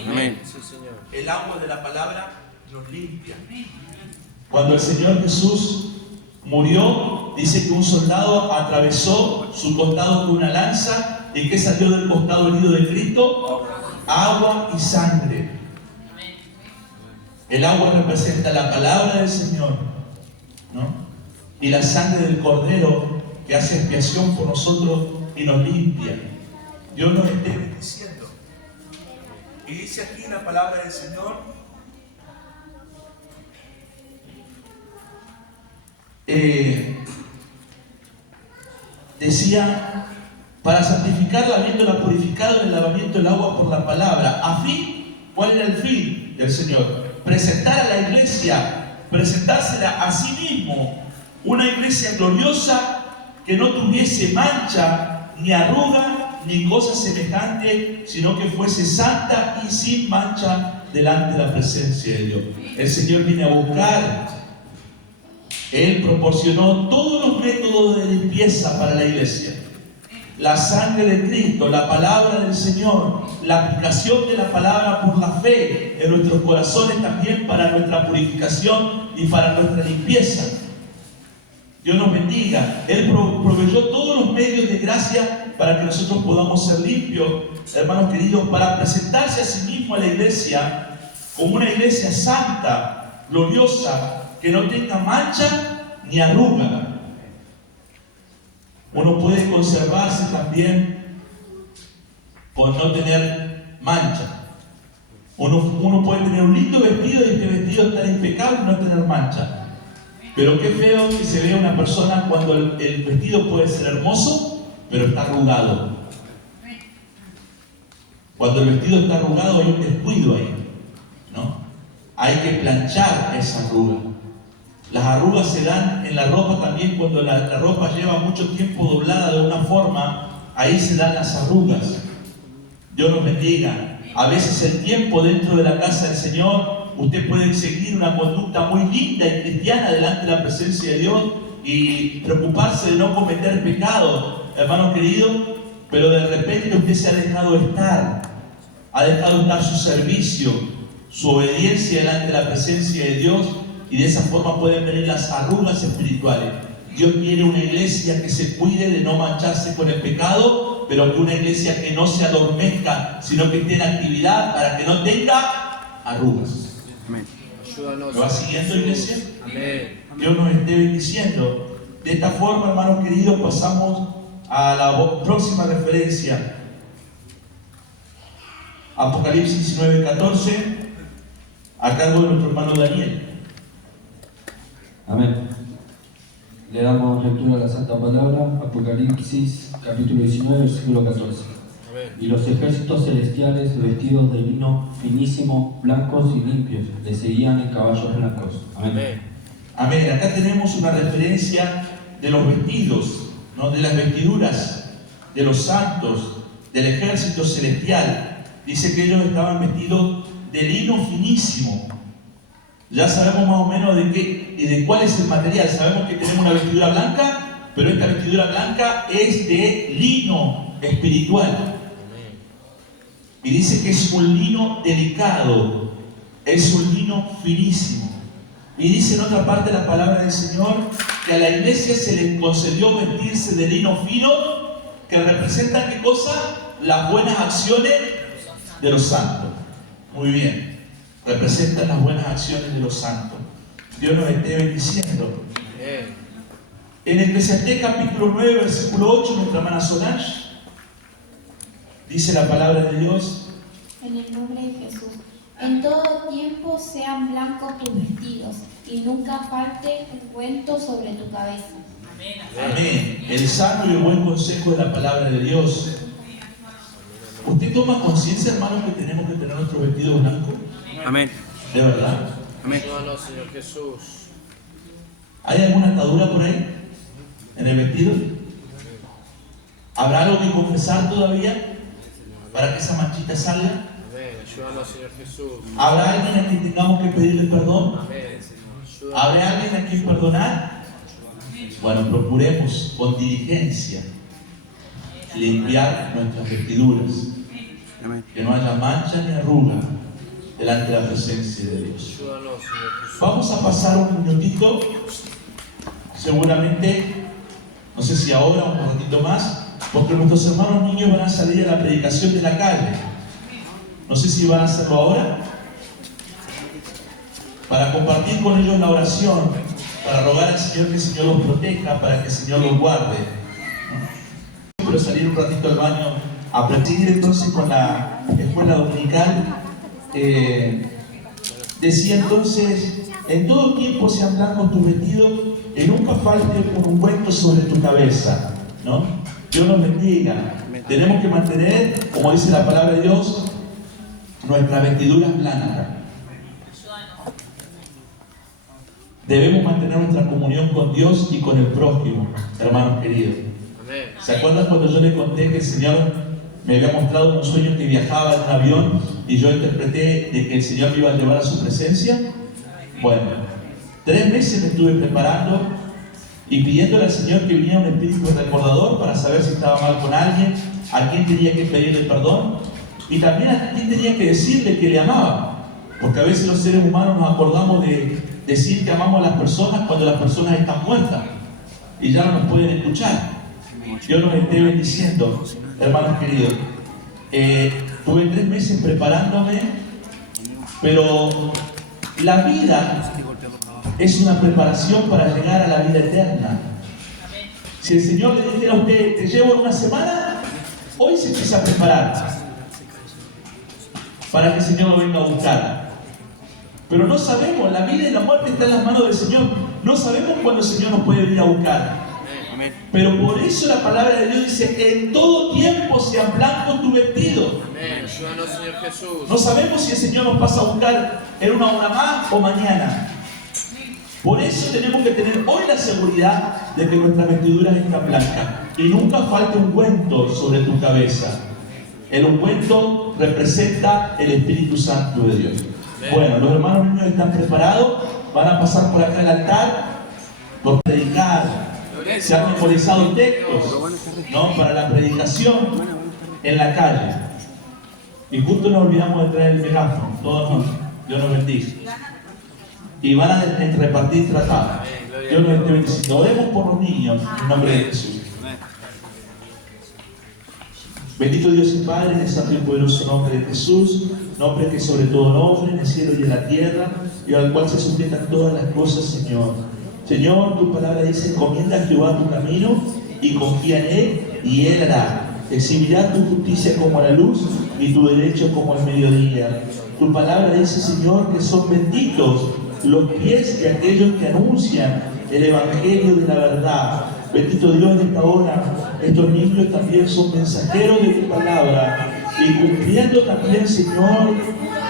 Amén. Sí, Señor. El agua de la palabra nos limpia. Cuando el Señor Jesús murió, dice que un soldado atravesó su costado con una lanza. ¿Y qué salió del costado herido de Cristo? Agua y sangre. El agua representa la palabra del Señor, ¿no? Y la sangre del Cordero que hace expiación por nosotros y nos limpia. Dios nos esté bendiciendo. Y dice aquí la palabra del Señor, decía, para santificarla habiéndola purificado en el lavamiento del agua por la palabra. ¿A fin? ¿Cuál era el fin del Señor? Presentar a la iglesia, presentársela a sí mismo, una iglesia gloriosa que no tuviese mancha, ni arruga, ni cosa semejante, sino que fuese santa y sin mancha delante de la presencia de Dios. El Señor viene a buscar. Él proporcionó todos los métodos de limpieza para la iglesia. La sangre de Cristo, la palabra del Señor, la aplicación de la palabra por la fe en nuestros corazones también para nuestra purificación y para nuestra limpieza. Dios nos bendiga. Él proveyó todos los medios de gracia para que nosotros podamos ser limpios, hermanos queridos, para presentarse a sí mismo a la iglesia como una iglesia santa, gloriosa, que no tenga mancha ni arruga. Uno puede conservarse también por no tener mancha. Uno puede tener un lindo vestido y este vestido estar impecable y no tener mancha. Pero qué feo que se vea una persona cuando el vestido puede ser hermoso, pero está arrugado. Cuando el vestido está arrugado hay un descuido ahí, ¿no? Hay que planchar esa arruga. Las arrugas se dan en la ropa también cuando la ropa lleva mucho tiempo doblada de una forma, ahí se dan las arrugas. Dios nos bendiga. A veces el tiempo dentro de la casa del Señor, usted puede seguir una conducta muy linda y cristiana delante de la presencia de Dios y preocuparse de no cometer pecado, hermano querido, pero de repente usted se ha dejado estar su servicio, su obediencia delante de la presencia de Dios. Y de esa forma pueden venir las arrugas espirituales. Dios quiere una iglesia que se cuide de no mancharse con el pecado, pero que una iglesia que no se adormezca, sino que esté en actividad para que no tenga arrugas. Amén. Ayúdanos. ¿Me va siguiendo, iglesia? Amén. Dios nos esté bendiciendo. De esta forma, hermanos queridos, pasamos a la próxima referencia. Apocalipsis 19:14, a cargo de nuestro hermano Daniel. Amén. Le damos lectura a la Santa Palabra, Apocalipsis capítulo 19, versículo 14. Amén. Y los ejércitos celestiales, vestidos de lino finísimo, blancos y limpios, le seguían en caballos blancos. Amén. Amén. Amén. Acá tenemos una referencia de los vestidos, ¿no? De las vestiduras de los santos, del ejército celestial. Dice que ellos estaban vestidos de lino finísimo. Ya sabemos más o menos de cuál es el material. Sabemos que tenemos una vestidura blanca, pero esta vestidura blanca es de lino espiritual. Y dice que es un lino delicado, es un lino finísimo. Y dice en otra parte la palabra del Señor que a la iglesia se le concedió vestirse de lino fino, que representa ¿qué cosa? Las buenas acciones de los santos. Muy bien. Representan las buenas acciones de los santos. Dios nos esté bendiciendo. Amén. En Eclesiastés capítulo 9, versículo 8, nuestra hermana Solange, dice la palabra de Dios. En el nombre de Jesús. En todo tiempo sean blancos tus vestidos, y nunca falte ungüento sobre tu cabeza. Amén. El sano y el buen consejo de la palabra de Dios. ¿Usted toma conciencia, hermano, que tenemos que tener nuestro vestido blanco? Amén. ¿De verdad? Amén. Ayúdanos, Señor Jesús. ¿Hay alguna atadura por ahí? ¿En el vestido? ¿Habrá algo que confesar todavía para que esa manchita salga? Amén. Ayúdanos, Señor Jesús. ¿Habrá alguien a quien tengamos que pedirle perdón? Amén, Señor. Ayúdanos. ¿Habrá alguien a quien perdonar? Bueno, procuremos con diligencia limpiar nuestras vestiduras, que no haya mancha ni arruga delante de la presencia de Dios. Ayúdanos, Señor Jesús. Vamos a pasar un minutito, seguramente, no sé si ahora o un ratito más, porque nuestros hermanos niños van a salir a la predicación de la calle. No sé si van a hacerlo ahora, para compartir con ellos la oración, para rogar al Señor que el Señor los proteja, para que el Señor los guarde. Pero salir un ratito al baño a practicar entonces con la escuela dominical. Decía entonces, en todo tiempo sean blancos tus vestidos y nunca falte un ungüento sobre tu cabeza, ¿no? Dios nos bendiga. Tenemos que mantener, como dice la palabra de Dios, nuestras vestiduras blancas. Debemos mantener nuestra comunión con Dios y con el prójimo, hermanos queridos. ¿Se acuerdan cuando yo les conté que el Señor me había mostrado un sueño que viajaba en un avión y yo interpreté de que el Señor me iba a llevar a su presencia? Bueno, 3 meses me estuve preparando y pidiéndole al Señor que viniera un espíritu recordador para saber si estaba mal con alguien, a quién tenía que pedirle perdón y también a quién tenía que decirle que le amaba. Porque a veces los seres humanos nos acordamos de decir que amamos a las personas cuando las personas están muertas y ya no nos pueden escuchar. Dios nos esté bendiciendo, hermanos queridos. Tuve 3 meses preparándome, pero la vida es una preparación para llegar a la vida eterna. Si el Señor le dijera a usted, te llevo en una semana, hoy se empieza a preparar para que el Señor lo venga a buscar. Pero no sabemos, la vida y la muerte están en las manos del Señor. No sabemos cuándo el Señor nos puede venir a buscar. Pero por eso la palabra de Dios dice que en todo tiempo sean blancos tu vestido. Amén. Ayúdanos, Señor Jesús. No sabemos si el Señor nos pasa a buscar en una hora más o mañana. Por eso tenemos que tener hoy la seguridad de que nuestras vestiduras están blancas. Y nunca falte un ungüento sobre tu cabeza. El ungüento representa el Espíritu Santo de Dios. Bueno, los hermanos niños están preparados. Van a pasar por acá al altar por predicar. Se han memorizado textos, ¿no?, para la predicación en la calle. Y justo nos olvidamos de traer el megáfono. Todos nos, Dios nos bendiga. Y van a repartir tratados. Dios nos esté bendiciendo. Oremos por los niños en nombre de Jesús. Bendito Dios y Padre, en el santo y poderoso nombre de Jesús, nombre que sobre todo nombre, en el cielo y en la tierra, y al cual se sujetan todas las cosas, Señor. Señor, tu palabra dice, encomienda a Jehová tu camino y confía en Él, y Él hará. Exhibirá tu justicia como la luz y tu derecho como el mediodía. Tu palabra dice, Señor, que son benditos los pies de aquellos que anuncian el evangelio de la verdad. Bendito Dios, en esta hora, estos niños también son mensajeros de tu palabra y cumpliendo también, Señor,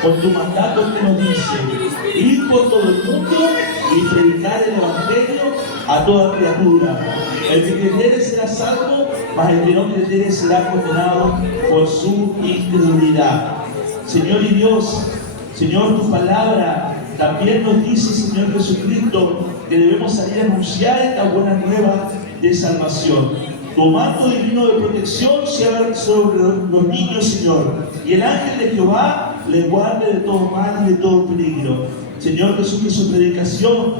con tu mandato que nos dice, ir por todo el mundo y predicar el evangelio a toda criatura. El que creyere será salvo, mas el que no creyere será condenado por su incredulidad. Señor y Dios, Señor, tu palabra también nos dice, Señor Jesucristo, que debemos salir a anunciar esta buena nueva de salvación. Tu manto divino de protección sea sobre los niños, Señor, y el ángel de Jehová le guarde de todo mal y de todo peligro. Señor Jesús, que su predicación,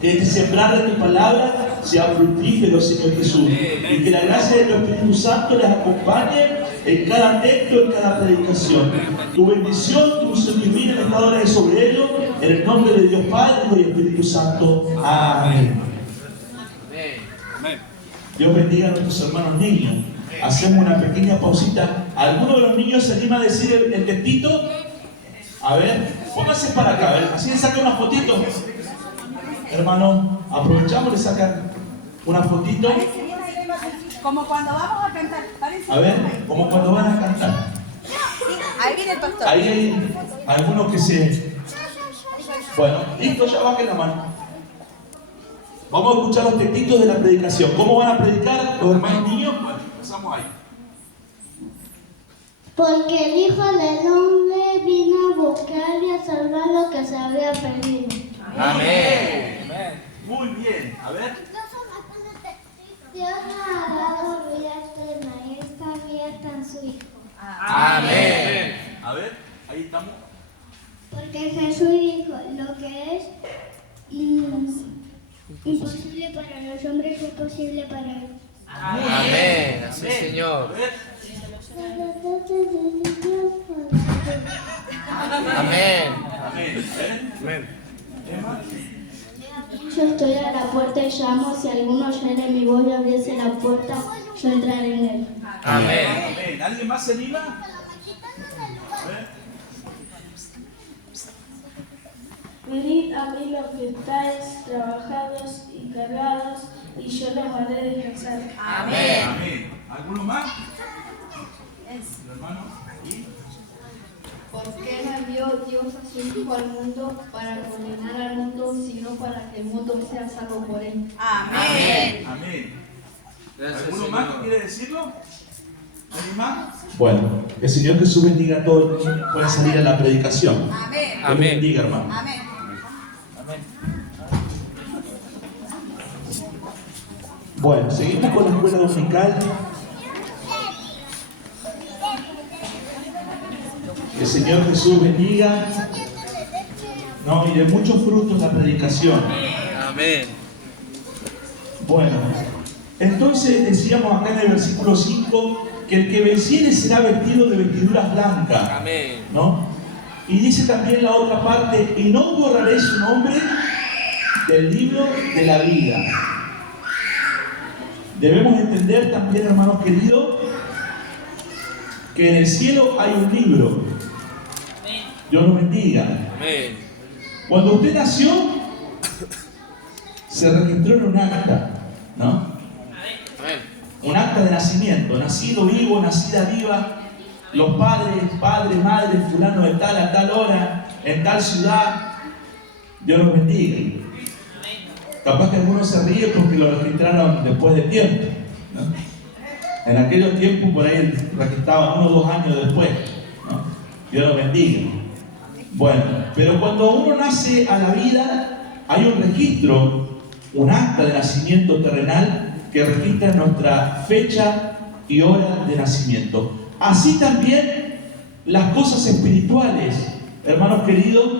que este sembrar de tu palabra sea fructífero, Señor Jesús, y que la gracia de tu Espíritu Santo les acompañe en cada texto, en cada predicación. Tu bendición, tu unción divina en esta hora es sobre ellos, en el nombre de Dios Padre, Hijo y Espíritu Santo. Amén. Dios bendiga a nuestros hermanos niños. Hacemos una pequeña pausita. ¿Alguno de los niños se anima a decir el textito? A ver, pónganse para acá, a ver, así le sacan una fotito. Hermano, aprovechamos y sacan una fotito. Como cuando vamos a cantar. A ver, como cuando van a cantar. Ahí viene el pastor. Ahí hay algunos que se... Bueno, listo, ya bajen la mano. Vamos a escuchar los textitos de la predicación. ¿Cómo van a predicar los hermanos niños? Bueno, empezamos ahí. Porque el Hijo del Hombre vino a buscar y a salvar lo que se había perdido. Amén. Muy bien. A ver. Dios nos ha dado vida eterna y esta vida está en su Hijo. Amén. A ver, ahí estamos. Porque Jesús dijo, lo que es imposible para los hombres es posible para Él. Amén. Así, Señor. Amén. Amén. Yo estoy a la puerta y llamo, si alguno oyere mi voz y abriese la puerta, yo entraré en él. Amén. Amén. ¿Alguien más se anima? A ver. Venid a mí los que estáis trabajados y cargados, y yo los haré descansar. Amén. Amén. ¿Alguno más? ¿El hermano? ¿Y? ¿Por qué no envió Dios a su Hijo al mundo para condenar al mundo, sino para que el mundo sea salvo por él? Amén. Amén. Gracias, ¿Alguno Señor. más que quiere decirlo? ¿Alguien más? Bueno, el Señor Jesús bendiga a todos los que pueden salir a la predicación. Amén. Dios los bendiga, hermano. Amén. Bueno, seguimos con la escuela dominical. Que el Señor Jesús bendiga. No, y de muchos frutos la predicación. Amén. Bueno, entonces decíamos acá en el versículo 5 que el que venciere será vestido de vestiduras blancas. Amén. ¿No? Y dice también la otra parte, y no borraré su nombre del libro de la vida. Debemos entender también, hermanos queridos, que en el cielo hay un libro. Dios nos bendiga. Amén. Cuando usted nació, se registró en un acta, ¿no? Amén. Un acta de nacimiento, nacido vivo, nacida viva, los padres, madre, fulano de tal a tal hora, en tal ciudad. Dios los bendiga. Capaz que algunos se ríen porque lo registraron después de tiempo, ¿no? En aquellos tiempos por ahí registraban 1 o 2 años después, ¿no? Dios los bendiga. Bueno, pero cuando uno nace a la vida, hay un registro, un acta de nacimiento terrenal que registra nuestra fecha y hora de nacimiento. Así también las cosas espirituales, hermanos queridos,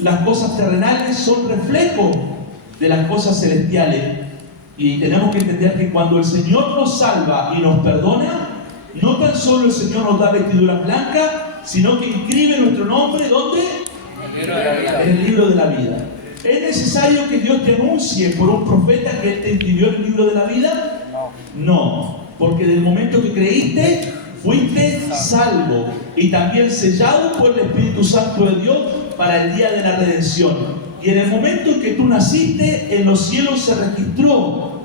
las cosas terrenales son reflejo de las cosas celestiales. Y tenemos que entender que cuando el Señor nos salva y nos perdona, no tan solo el Señor nos da vestiduras blancas, sino que inscribe nuestro nombre, ¿dónde? En el libro de la vida. ¿Es necesario que Dios te anuncie por un profeta que Él te inscribió en el libro de la vida? No, porque del momento que creíste, fuiste salvo y también sellado por el Espíritu Santo de Dios para el día de la redención. Y en el momento en que tú naciste, en los cielos se registró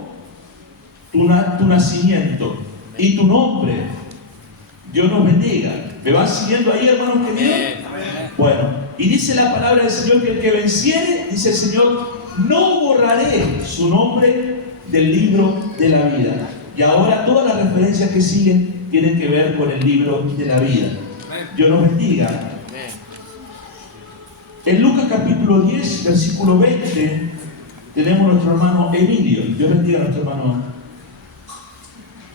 tu nacimiento y tu nombre. Dios nos bendiga. ¿Me van siguiendo ahí, hermanos queridos? Bueno, y dice la palabra del Señor que el que venciere, dice el Señor, no borraré su nombre del libro de la vida. Y ahora todas las referencias que siguen tienen que ver con el libro de la vida. Dios nos bendiga. En Lucas capítulo 10, versículo 20, tenemos a nuestro hermano Emilio. Dios bendiga a nuestro hermano.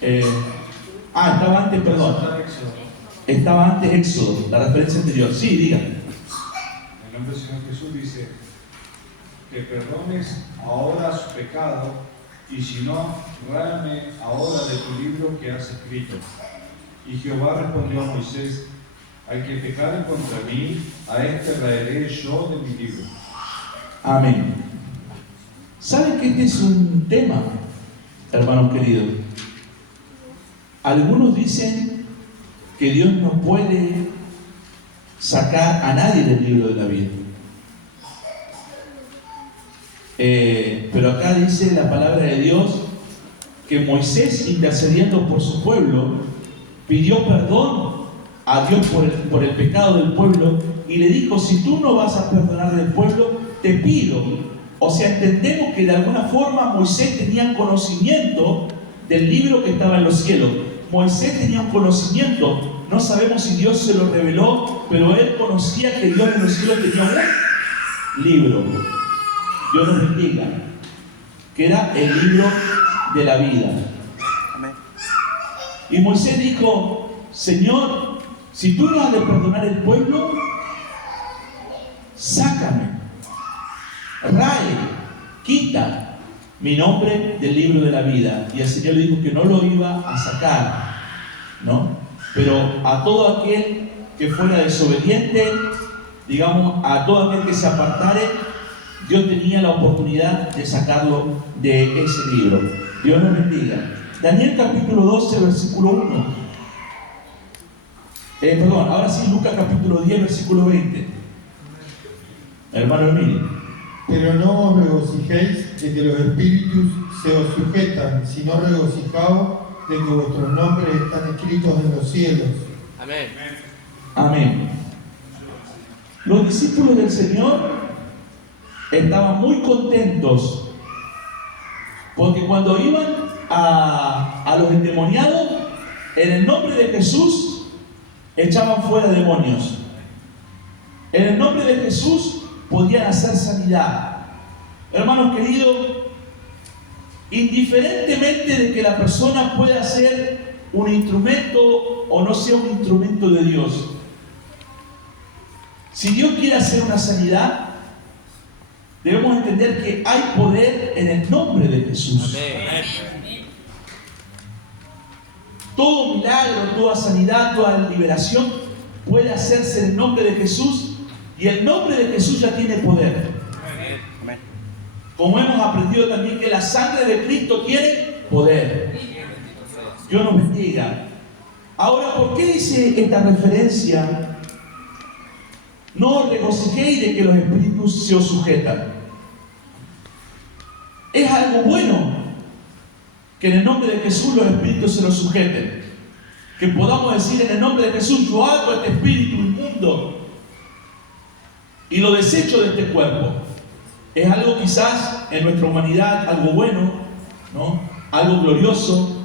Estaba antes, perdón. Estaba antes Éxodo, la referencia anterior. Sí, diga. En el nombre del Señor Jesús dice que perdones ahora su pecado y si no, tráeme ahora de tu libro que has escrito. Y Jehová respondió a Moisés, al que pecare contra mí, a este traeré yo de mi libro. Amén. ¿Saben que este es un tema, hermanos queridos? Algunos dicen que Dios no puede sacar a nadie del libro de la vida. Pero acá dice la palabra de Dios que Moisés, intercediendo por su pueblo, pidió perdón a Dios por el pecado del pueblo y le dijo, si tú no vas a perdonar del pueblo, te pido O sea, entendemos que de alguna forma Moisés tenía conocimiento del libro que estaba en los cielos. Moisés tenía un conocimiento, no sabemos si Dios se lo reveló, pero él conocía que Dios en los cielos tenía un libro. Dios nos bendiga, que era el libro de la vida. Y Moisés dijo: Señor, si tú no has de perdonar el pueblo, sácame, rae, quita mi nombre del libro de la vida. Y el Señor le dijo que no lo iba a sacar, ¿no? Pero a todo aquel que fuera desobediente, digamos, a todo aquel que se apartare, Dios tenía la oportunidad de sacarlo de ese libro. Dios nos bendiga. Daniel capítulo 12, versículo 1. Ahora sí, Lucas capítulo 10, versículo 20. Hermano Emilio. Pero no os regocijéis de que los espíritus se os sujetan, sino regocijaos de que vuestros nombres están escritos en los cielos. Amén. Amén. Los discípulos del Señor estaban muy contentos porque cuando iban a los endemoniados, en el nombre de Jesús echaban fuera demonios. En el nombre de Jesús podían hacer sanidad. Hermanos queridos, indiferentemente de que la persona pueda ser un instrumento o no sea un instrumento de Dios, si Dios quiere hacer una sanidad, debemos entender que hay poder en el nombre de Jesús. Amén. Todo milagro, toda sanidad, toda liberación puede hacerse en el nombre de Jesús, y el nombre de Jesús ya tiene poder. Amén. Como hemos aprendido también que la sangre de Cristo tiene poder. Dios nos bendiga. Ahora, ¿por qué dice esta referencia? No os regocijéis de que los espíritus se os sujetan. Es algo bueno que en el nombre de Jesús los espíritus se nos sujeten. Que podamos decir en el nombre de Jesús: yo hago este espíritu inmundo y lo desecho de este cuerpo. Es algo quizás en nuestra humanidad, algo bueno, ¿no? Algo glorioso.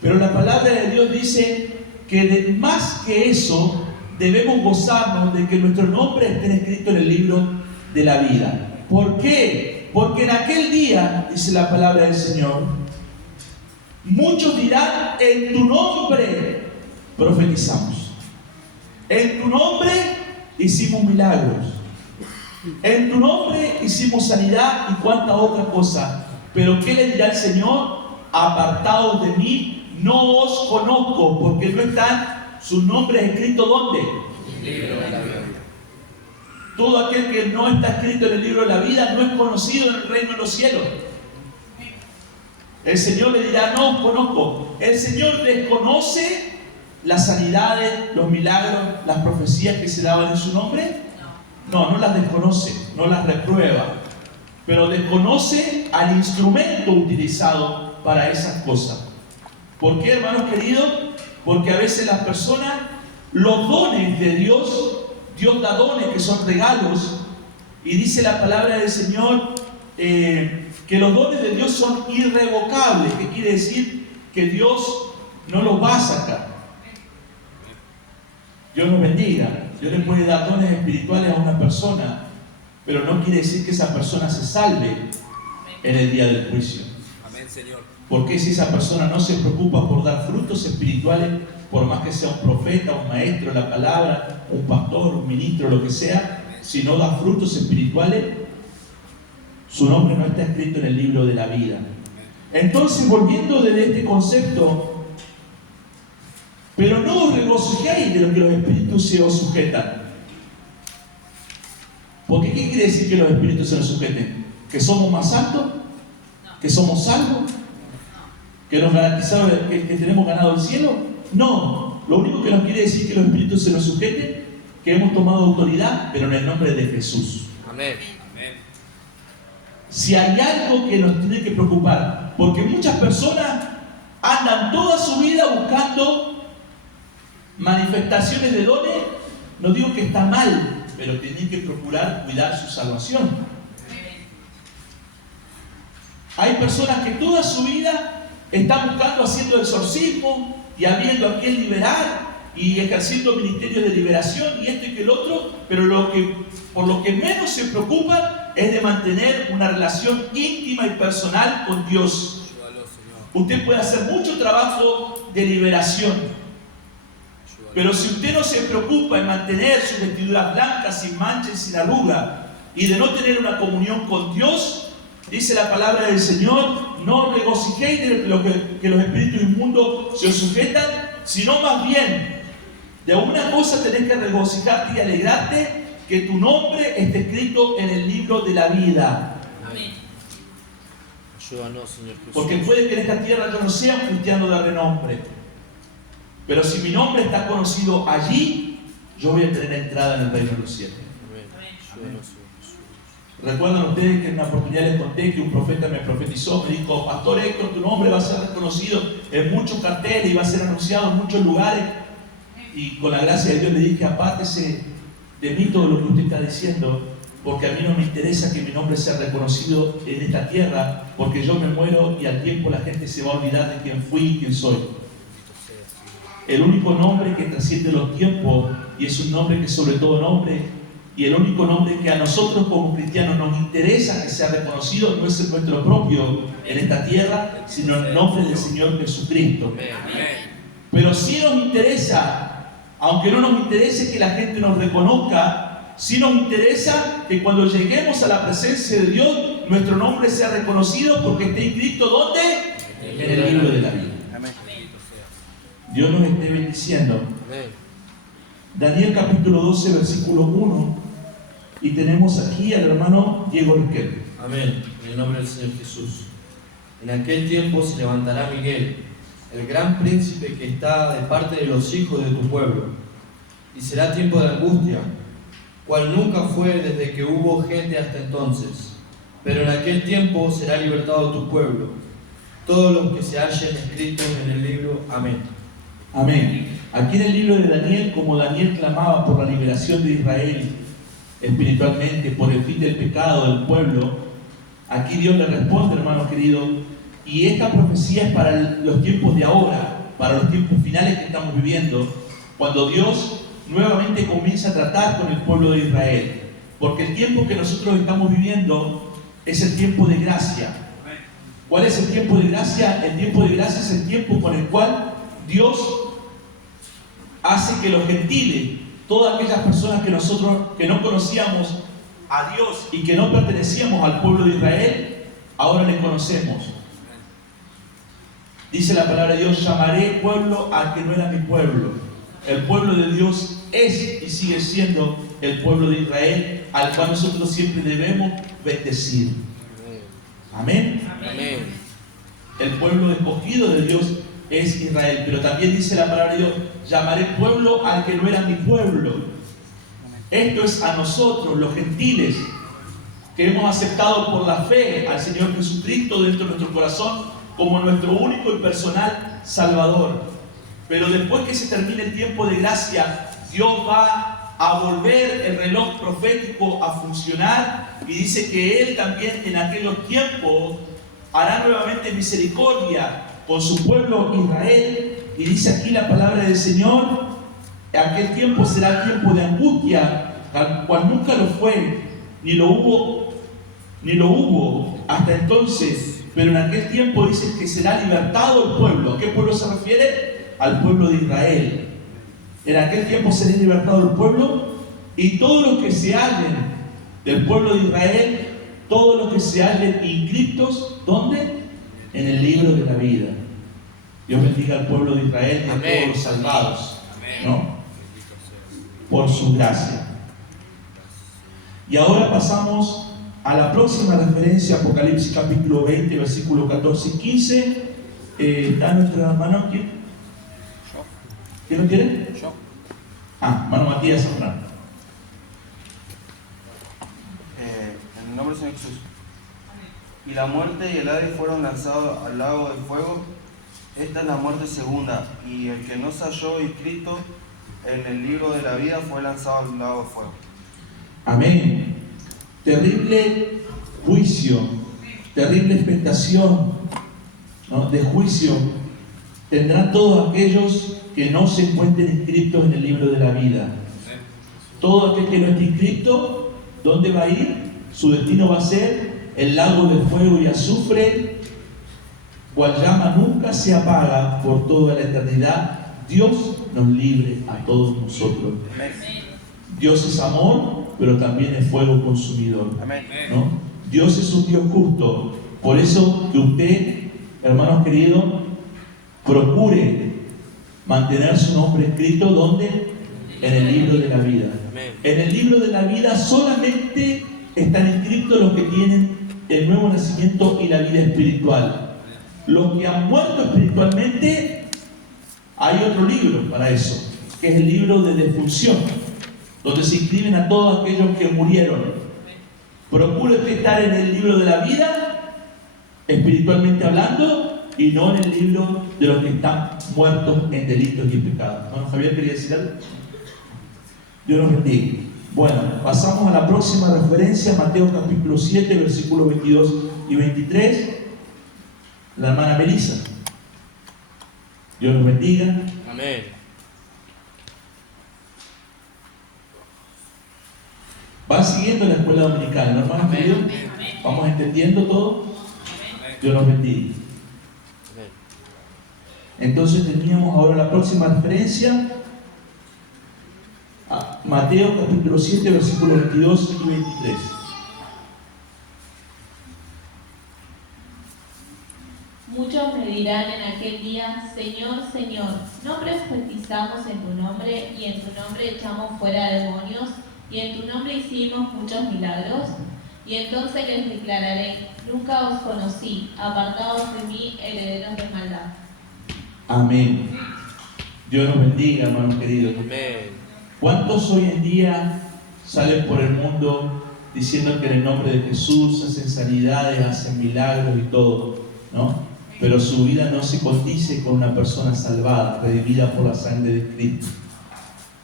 Pero la palabra de Dios dice que más que eso, debemos gozarnos de que nuestro nombre esté escrito en el libro de la vida. ¿Por qué? Porque en aquel día, dice la palabra del Señor, muchos dirán: en tu nombre profetizamos, en tu nombre hicimos milagros, en tu nombre hicimos sanidad y cuánta otra cosa. Pero ¿qué le dirá el Señor? Apartados de mí, no os conozco, porque no están sus nombres escritos ¿dónde? En el libro de la vida. Todo aquel que no está escrito en el libro de la vida no es conocido en el reino de los cielos. El Señor le dirá: no os conozco. El Señor desconoce las sanidades, los milagros, las profecías que se daban en su nombre. No las desconoce, no las reprueba, pero desconoce al instrumento utilizado para esas cosas. ¿Por qué, hermanos queridos? Porque a veces las personas, los dones de Dios, Dios da dones que son regalos, y dice la palabra del Señor que los dones de Dios son irrevocables. ¿Qué quiere decir? Que Dios no los va a sacar. Dios nos bendiga. Dios le puede dar dones espirituales a una persona, pero no quiere decir que esa persona se salve en el día del juicio. Amén, Señor. Porque si esa persona no se preocupa por dar frutos espirituales, por más que sea un profeta, un maestro de la palabra, un pastor, un ministro, lo que sea, si no da frutos espirituales, su nombre no está escrito en el libro de la vida. Entonces, volviendo desde este concepto, pero no os regocijéis de lo que los espíritus se os sujetan. Porque ¿qué quiere decir que los espíritus se nos sujeten? ¿Que somos más santos? ¿Que somos salvos? ¿Que nos garantizaron que tenemos ganado el cielo? No. Lo único que nos quiere decir que los espíritus se nos sujeten, que hemos tomado autoridad, pero en el nombre de Jesús. Amén. Si hay algo que nos tiene que preocupar, porque muchas personas andan toda su vida buscando manifestaciones de dones, no digo que está mal, pero tienen que procurar cuidar su salvación. personas que toda su vida están buscando, haciendo exorcismo y habiendo a quien liberar y ejerciendo ministerios de liberación y esto y que el otro, pero por lo que menos se preocupan es de mantener una relación íntima y personal con Dios. Usted puede hacer mucho trabajo de liberación, pero si usted no se preocupa en mantener sus vestiduras blancas, sin mancha y sin arruga, y de no tener una comunión con Dios, dice la palabra del Señor, no regocijéis de lo que los espíritus inmundos se os sujetan, sino más bien, de una cosa tenés que regocijarte y alegrarte, que tu nombre esté escrito en el libro de la vida. Amén. Ayúdanos, Señor Jesús. Porque puede que en esta tierra yo no sea un cristiano de renombre, pero si mi nombre está conocido allí, yo voy a tener entrada en el reino de los cielos. Recuerdan ustedes que en una oportunidad les conté que un profeta me profetizó, me dijo: Pastor Héctor, tu nombre va a ser reconocido en muchos carteles y va a ser anunciado en muchos lugares. Y con la gracia de Dios le dije: apártese de mí todo lo que usted está diciendo, porque a mí no me interesa que mi nombre sea reconocido en esta tierra, porque yo me muero y al tiempo la gente se va a olvidar de quién fui y quién soy. El único nombre que trasciende los tiempos, y es un nombre que sobre todo nombre, y el único nombre que a nosotros como cristianos nos interesa que sea reconocido, no es el nuestro propio en esta tierra, sino el nombre del Señor Jesucristo. Pero sí nos interesa, aunque no nos interese que la gente nos reconozca, sí nos interesa que cuando lleguemos a la presencia de Dios, nuestro nombre sea reconocido porque esté inscrito ¿dónde? En el libro de la vida. Dios nos esté bendiciendo. Daniel capítulo 12, versículo 1. Y tenemos aquí al hermano Diego Riquelme. Amén. En el nombre del Señor Jesús. En aquel tiempo se levantará Miguel, el gran príncipe que está de parte de los hijos de tu pueblo. Y será tiempo de angustia, cual nunca fue desde que hubo gente hasta entonces. Pero en aquel tiempo será libertado tu pueblo, todos los que se hallen escritos en el libro. Amén. Amén. Aquí en el libro de Daniel, como Daniel clamaba por la liberación de Israel espiritualmente, por el fin del pecado del pueblo, aquí Dios le responde, hermano querido, y esta profecía es para los tiempos de ahora, para los tiempos finales que estamos viviendo, cuando Dios nuevamente comienza a tratar con el pueblo de Israel, porque el tiempo que nosotros estamos viviendo es el tiempo de gracia. ¿Cuál es el tiempo de gracia? El tiempo de gracia es el tiempo con el cual Dios hace que los gentiles, todas aquellas personas que nosotros que no conocíamos a Dios y que no pertenecíamos al pueblo de Israel, ahora le conocemos. Dice la palabra de Dios: llamaré pueblo al que no era mi pueblo. El pueblo de Dios es y sigue siendo el pueblo de Israel, al cual nosotros siempre debemos bendecir. Amén. Amén. El pueblo escogido de Dios es Israel, pero también dice la palabra de Dios: llamaré pueblo al que no era mi pueblo. Esto es a nosotros, los gentiles, que hemos aceptado por la fe al Señor Jesucristo dentro de nuestro corazón como nuestro único y personal Salvador. Pero después que se termine el tiempo de gracia, Dios va a volver el reloj profético a funcionar, y dice que Él también en aquellos tiempos hará nuevamente misericordia con su pueblo Israel. Y dice aquí la palabra del Señor: aquel tiempo será tiempo de angustia, tal cual nunca lo fue, ni lo hubo hasta entonces. Pero en aquel tiempo dice que será libertado el pueblo. ¿A qué pueblo se refiere? Al pueblo de Israel. En aquel tiempo será libertado el pueblo, y todos los que se hallen del pueblo de Israel, todos los que se hallen inscritos, ¿dónde? En el libro de la vida. Dios bendiga al pueblo de Israel y a todos los salvados, ¿no? Por su gracia. Y ahora pasamos a la próxima referencia, Apocalipsis capítulo 20, versículo 14 y 15. ¿Está nuestro hermano? ¿Quién lo quiere? Yo. Hermano Matías Zambrano. En el nombre del Señor Jesús. Y la muerte y el Hades fueron lanzados al lago de fuego. Esta es la muerte segunda, y el que no se halló inscrito en el libro de la vida fue lanzado al lago de fuego. Amén. Terrible juicio terrible expectación, ¿no?, de juicio tendrán todos aquellos que no se encuentren inscritos en el libro de la vida. Todo aquel que no esté inscrito, ¿dónde va a ir? Su destino va a ser el lago de fuego y azufre, cual llama nunca se apaga por toda la eternidad. Dios nos libre a todos nosotros. Dios es amor, pero también es fuego consumidor, ¿no? Dios es un Dios justo. Por eso que usted, hermanos queridos, procure mantener su nombre escrito, ¿dónde? En el libro de la vida. En el libro de la vida solamente están inscritos los que tienen el nuevo nacimiento y la vida espiritual. Los que han muerto espiritualmente, hay otro libro para eso, que es el libro de defunción, donde se inscriben a todos aquellos que murieron. Procure usted estar en el libro de la vida, espiritualmente hablando, y no en el libro de los que están muertos en delitos y pecados. ¿No? Javier quería decir algo. Dios nos bendiga. Bueno, pasamos a la próxima referencia, Mateo capítulo 7, versículos 22 y 23. La hermana Melissa. Dios nos bendiga. Amén. Van siguiendo la escuela dominical, ¿no, hermanos queridos? Vamos entendiendo todo. Dios nos bendiga. Entonces teníamos ahora la próxima referencia, a Mateo capítulo 7, versículos 22 y 23. Muchos me dirán en aquel día: Señor, Señor, ¿no profetizamos en tu nombre, y en tu nombre echamos fuera demonios, y en tu nombre hicimos muchos milagros? Y entonces les declararé: nunca os conocí, apartados de mí, herederos de maldad. Amén. Dios nos bendiga, hermanos queridos. Amén. ¿Cuántos hoy en día salen por el mundo diciendo que en el nombre de Jesús hacen sanidades, hacen milagros y todo, ¿no? Pero su vida no se condice con una persona salvada, redimida por la sangre de Cristo?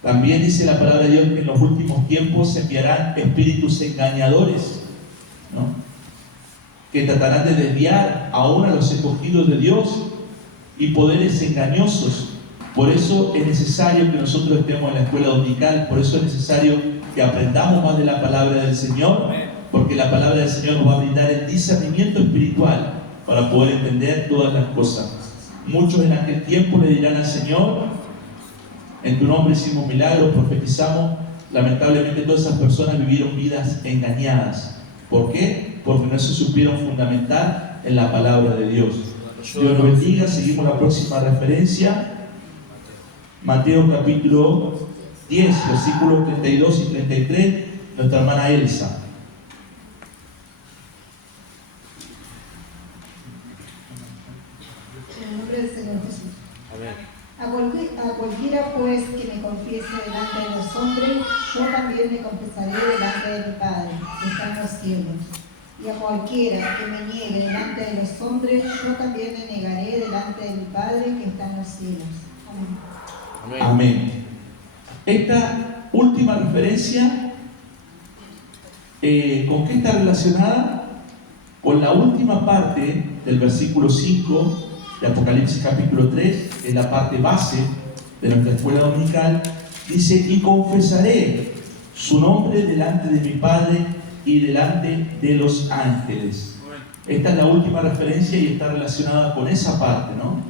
También dice la palabra de Dios que en los últimos tiempos se enviarán espíritus engañadores, ¿no?, que tratarán de desviar aún a los escogidos de Dios, y poderes engañosos. Por eso es necesario que nosotros estemos en la escuela dominical, por eso es necesario que aprendamos más de la palabra del Señor, porque la palabra del Señor nos va a brindar el discernimiento espiritual para poder entender todas las cosas. Muchos en aquel tiempo le dirán al Señor: en tu nombre hicimos milagros, profetizamos. Lamentablemente todas esas personas vivieron vidas engañadas. ¿Por qué? Porque no se supieron fundamentar en la palabra de Dios. Dios nos bendiga. Seguimos la próxima referencia, Mateo capítulo 10, versículos 32 y 33, nuestra hermana Elsa. En el nombre del Señor Jesús. Amén. A cualquiera pues que me confiese delante de los hombres, yo también me confesaré delante de mi Padre, que está en los cielos. Y a cualquiera que me niegue delante de los hombres, yo también me negaré delante de mi Padre que está en los cielos. Amén. Amén. Esta última referencia, ¿con qué está relacionada? Con la última parte del versículo 5 de Apocalipsis capítulo 3, que es la parte base de nuestra escuela dominical. Dice: y confesaré su nombre delante de mi Padre y delante de los ángeles. Esta es la última referencia y está relacionada con esa parte, ¿no?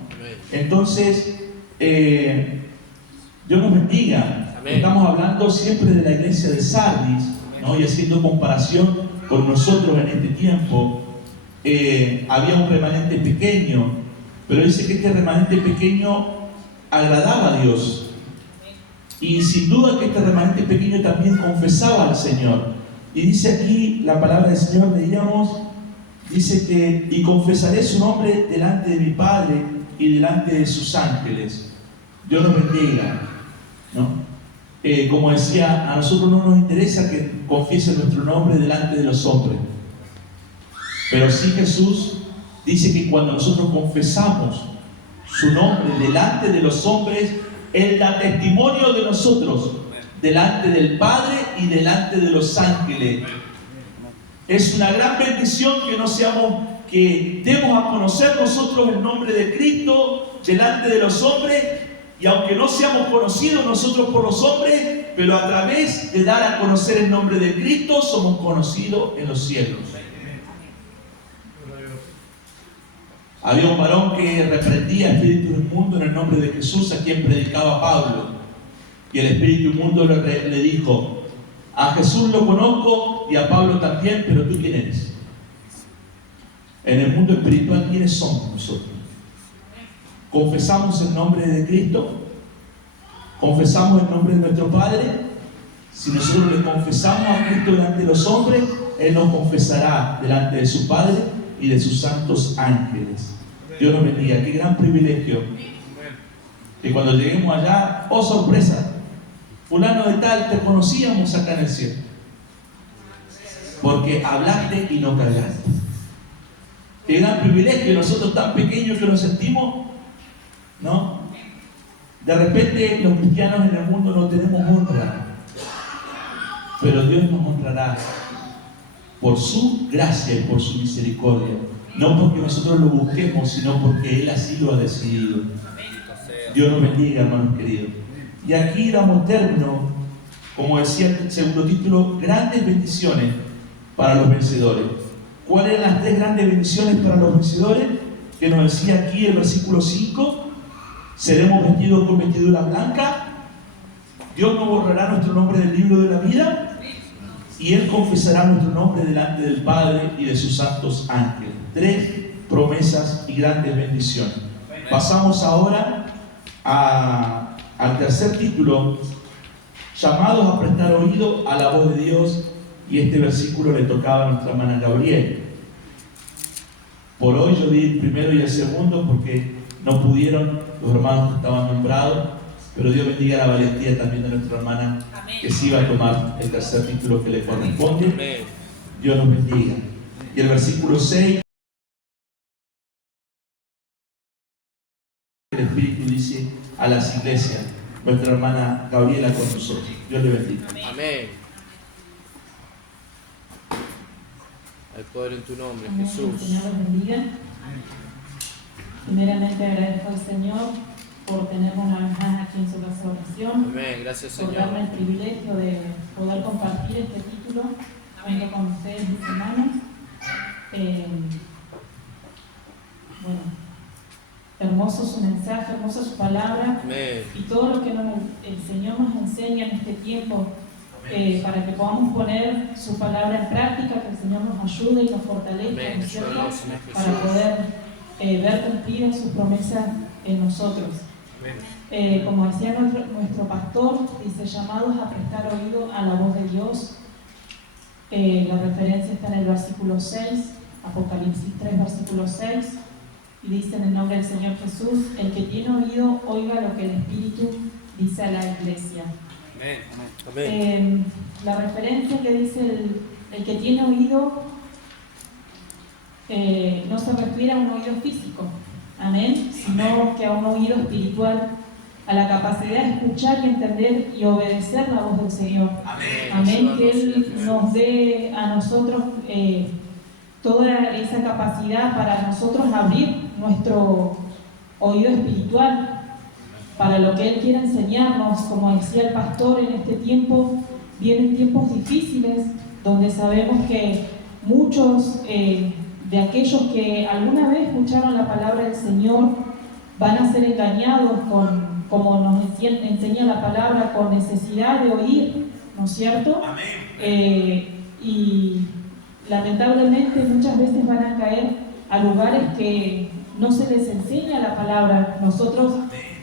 Entonces, Dios nos bendiga. Estamos hablando siempre de la iglesia de Sardis, ¿no?, y haciendo comparación con nosotros en este tiempo. Había un remanente pequeño, pero dice que este remanente pequeño agradaba a Dios, y sin duda que este remanente pequeño también confesaba al Señor. Y dice aquí la palabra del Señor, leíamos, dice que: y confesaré su nombre delante de mi Padre y delante de sus ángeles. Dios nos bendiga, ¿no? Como decía, a nosotros no nos interesa que confiesen nuestro nombre delante de los hombres, pero sí Jesús dice que cuando nosotros confesamos su nombre delante de los hombres, Él da testimonio de nosotros delante del Padre y delante de los ángeles. Es una gran bendición que no seamos que demos a conocer nosotros el nombre de Cristo delante de los hombres, y aunque no seamos conocidos nosotros por los hombres, pero a través de dar a conocer el nombre de Cristo somos conocidos en los cielos. Había un varón que reprendía espíritus inmundos en el nombre de Jesús, a quien predicaba Pablo, y el espíritu inmundo le dijo: a Jesús lo conozco y a Pablo también, pero ¿tú quién eres? En el mundo espiritual, ¿quiénes somos nosotros? ¿Confesamos el nombre de Cristo? ¿Confesamos el nombre de nuestro Padre? Si nosotros le confesamos a Cristo delante de los hombres, Él nos confesará delante de su Padre y de sus santos ángeles. Dios nos bendiga. Qué gran privilegio que cuando lleguemos allá, oh sorpresa, fulano de tal, te conocíamos acá en el cielo, porque hablaste y no callaste. Qué gran privilegio, nosotros tan pequeños que nos sentimos, ¿no? De repente los cristianos en el mundo no tenemos honra, pero Dios nos honrará por su gracia y por su misericordia, no porque nosotros lo busquemos, sino porque Él así lo ha decidido. Dios nos bendiga, hermanos queridos. Y aquí damos término, como decía el segundo título, grandes bendiciones para los vencedores. ¿Cuáles eran las 3 grandes bendiciones para los vencedores? Que nos decía aquí el versículo 5. Seremos vestidos con vestidura blanca. Dios no borrará nuestro nombre del libro de la vida. Y Él confesará nuestro nombre delante del Padre y de sus santos ángeles. 3 promesas y grandes bendiciones. Pasamos ahora al tercer título, llamados a prestar oído a la voz de Dios, y este versículo le tocaba a nuestra hermana Gabriel. Por hoy yo di el primero y el segundo porque no pudieron los hermanos que estaban nombrados, pero Dios bendiga la valentía también de nuestra hermana que sí va a tomar el tercer título que le corresponde. Dios nos bendiga. Y el versículo 6, el Espíritu dice a las iglesias, nuestra hermana Gabriela con nosotros. Dios le bendiga. Amén. El poder en tu nombre, Amén. Jesús. El Señor los bendiga. Primeramente agradezco al Señor por tenernos una vez más aquí en su casa de oración. Amén. Gracias, Por Señor. darme el privilegio de poder compartir este título junto con ustedes, mis hermanos. Bueno, hermoso su mensaje, hermosa su palabra. Amén. Y todo lo que el Señor nos enseña en este tiempo, para que podamos poner su palabra en práctica, que el Señor nos ayude y nos fortalezca, Amén. ¿no es cierto? Ayúdanos, Señor Jesús. Para poder ver cumplidas sus promesas en nosotros. Como decía nuestro pastor, dice: llamados a prestar oído a la voz de Dios. La referencia está en el versículo 6, Apocalipsis 3, versículo 6, y dice: en el nombre del Señor Jesús, el que tiene oído, oiga lo que el Espíritu dice a la iglesia. Amén. La referencia que dice el que tiene oído no se refiere a un oído físico, amén, sino que a un oído espiritual, a la capacidad de escuchar y entender y obedecer la voz del Señor. Amén, que Él nos dé a nosotros toda esa capacidad para nosotros abrir nuestro oído espiritual para lo que Él quiere enseñarnos. Como decía el pastor, en este tiempo vienen tiempos difíciles donde sabemos que muchos de aquellos que alguna vez escucharon la palabra del Señor van a ser engañados como nos enseña la palabra, con necesidad de oír, ¿no es cierto? Y lamentablemente muchas veces van a caer a lugares que no se les enseña la palabra. Nosotros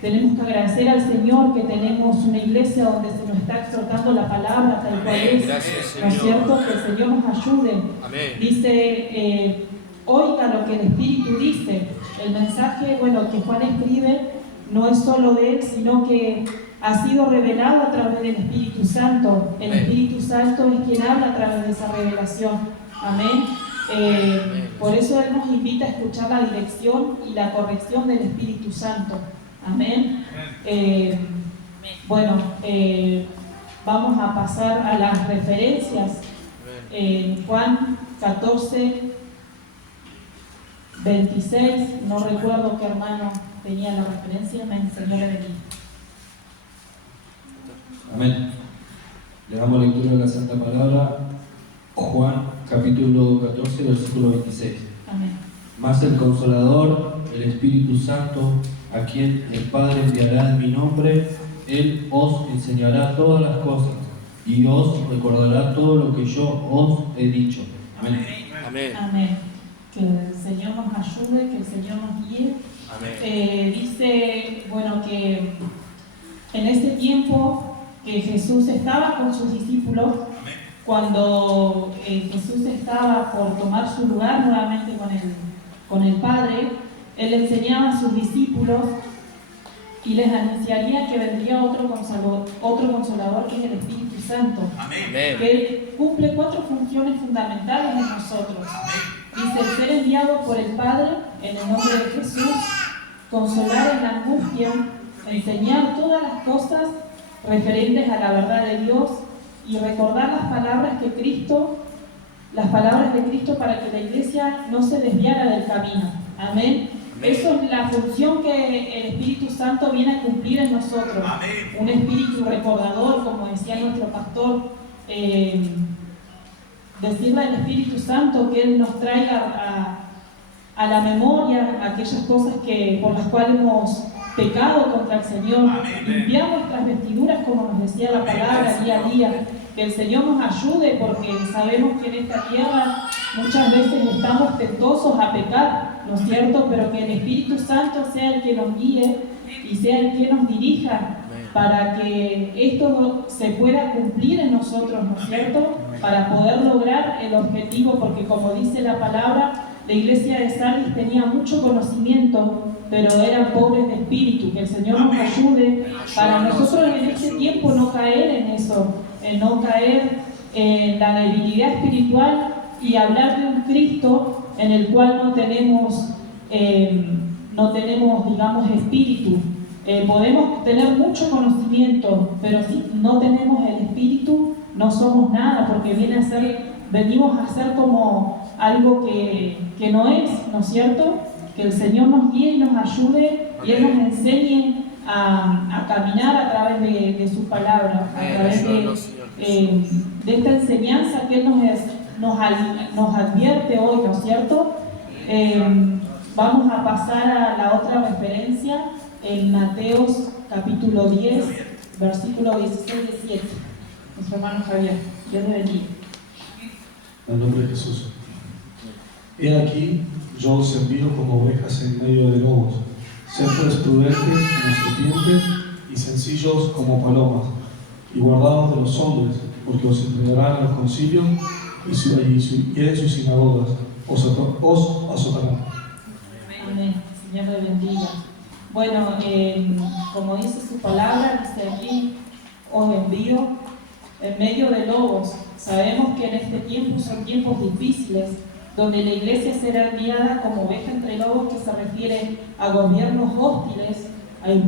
tenemos que agradecer al Señor que tenemos una iglesia donde se nos está exhortando la palabra tal cual es. Gracias, ¿No es Señor. cierto? Que el Señor nos ayude. Amén. Dice, oiga lo que el Espíritu dice. El mensaje, bueno, que Juan escribe no es solo de él, sino que ha sido revelado a través del Espíritu Santo. El Espíritu Santo es quien habla a través de esa revelación. Amén. Por eso Él nos invita a escuchar la dirección y la corrección del Espíritu Santo. Amén. Bueno, vamos a pasar a las referencias. Juan 14, 26, no recuerdo qué hermano tenía la referencia, me enseñó a venir. Amén. Le damos lectura de la Santa Palabra, Juan capítulo 14, versículo 26. Amén. Mas el Consolador, el Espíritu Santo, a quien el Padre enviará en mi nombre, Él os enseñará todas las cosas y os recordará todo lo que yo os he dicho. Amén. Amén. Amén. Que el Señor nos ayude, que el Señor nos guíe. Amén. Dice, bueno, que en ese tiempo que Jesús estaba con sus discípulos, cuando Jesús estaba por tomar su lugar nuevamente con el Padre, Él enseñaba a sus discípulos y les anunciaría que vendría otro consolador que es el Espíritu Santo, que cumple 4 funciones fundamentales en nosotros. Dice, el ser enviado por el Padre en el nombre de Jesús, consolar en la angustia, enseñar todas las cosas referentes a la verdad de Dios y recordar las palabras de Cristo para que la iglesia no se desviara del camino. Amén. Eso es la función que el Espíritu Santo viene a cumplir en nosotros. Un espíritu recordador, como decía nuestro pastor, decirle al Espíritu Santo que Él nos traiga a la memoria aquellas cosas por las cuales hemos pecado contra el Señor, limpiar nuestras vestiduras, como nos decía la palabra día a día, que el Señor nos ayude, porque sabemos que en esta tierra muchas veces estamos tentosos a pecar, ¿no es cierto? Pero que el Espíritu Santo sea el que nos guíe y sea el que nos dirija para que esto se pueda cumplir en nosotros, ¿no es cierto? Para poder lograr el objetivo, porque como dice la palabra, la iglesia de Sardis tenía mucho conocimiento, pero eran pobres de espíritu. Que el Señor nos ayude para nosotros en este tiempo no caer en eso, no caer en la debilidad espiritual y hablar de un Cristo en el cual no tenemos, digamos, espíritu. Podemos tener mucho conocimiento, pero si no tenemos el espíritu, no somos nada, porque venimos a ser como algo que no es, ¿no es cierto? Que el Señor nos guíe y nos ayude y Él nos enseñe a caminar a través de su palabra, a través de esta enseñanza que Él nos advierte hoy, ¿no es cierto? Vamos a pasar a la otra referencia en Mateos capítulo 10, versículo 16 y 17. Nuestro hermano Javier, Dios le bendiga. En el nombre de Jesús. He aquí, yo os envío como ovejas en medio de lobos. Sed pues prudentes como serpientes y sencillos como palomas, y guardaos de los hombres, porque os entregarán a los concilios y en sus sinagogas os azotarán. Amén. Señor le bendiga. Bueno, como dice su palabra, dice aquí, os envío en medio de lobos. Sabemos que en este tiempo son tiempos difíciles, donde la iglesia será enviada como oveja entre lobos, que se refiere a gobiernos hostiles.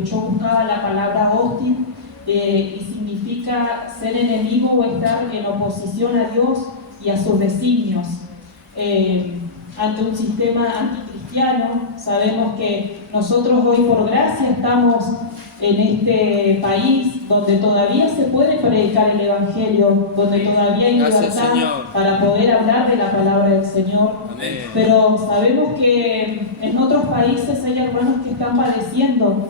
Yo buscaba la palabra hostil y significa ser enemigo o estar en oposición a Dios y a sus designios. Ante un sistema anticristiano, sabemos que nosotros hoy por gracia estamos en este país donde todavía se puede predicar el Evangelio, donde todavía hay libertad para poder hablar de la palabra del Señor. Amén. Pero sabemos que en otros países hay hermanos que están padeciendo,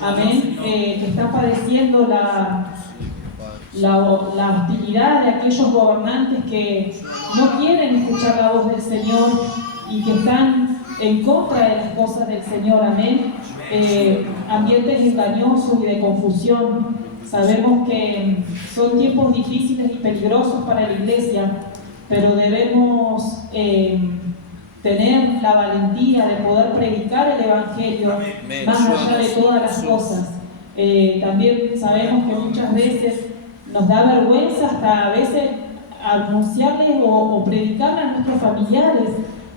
amén, que están padeciendo la hostilidad de aquellos gobernantes que no quieren escuchar la voz del Señor y que están en contra de las cosas del Señor, amén. Ambientes engañosos y de confusión. Sabemos que son tiempos difíciles y peligrosos para la iglesia, pero debemos tener la valentía de poder predicar el Evangelio más allá de todas las cosas. También sabemos que muchas veces nos da vergüenza hasta a veces anunciarles o predicarle a nuestros familiares,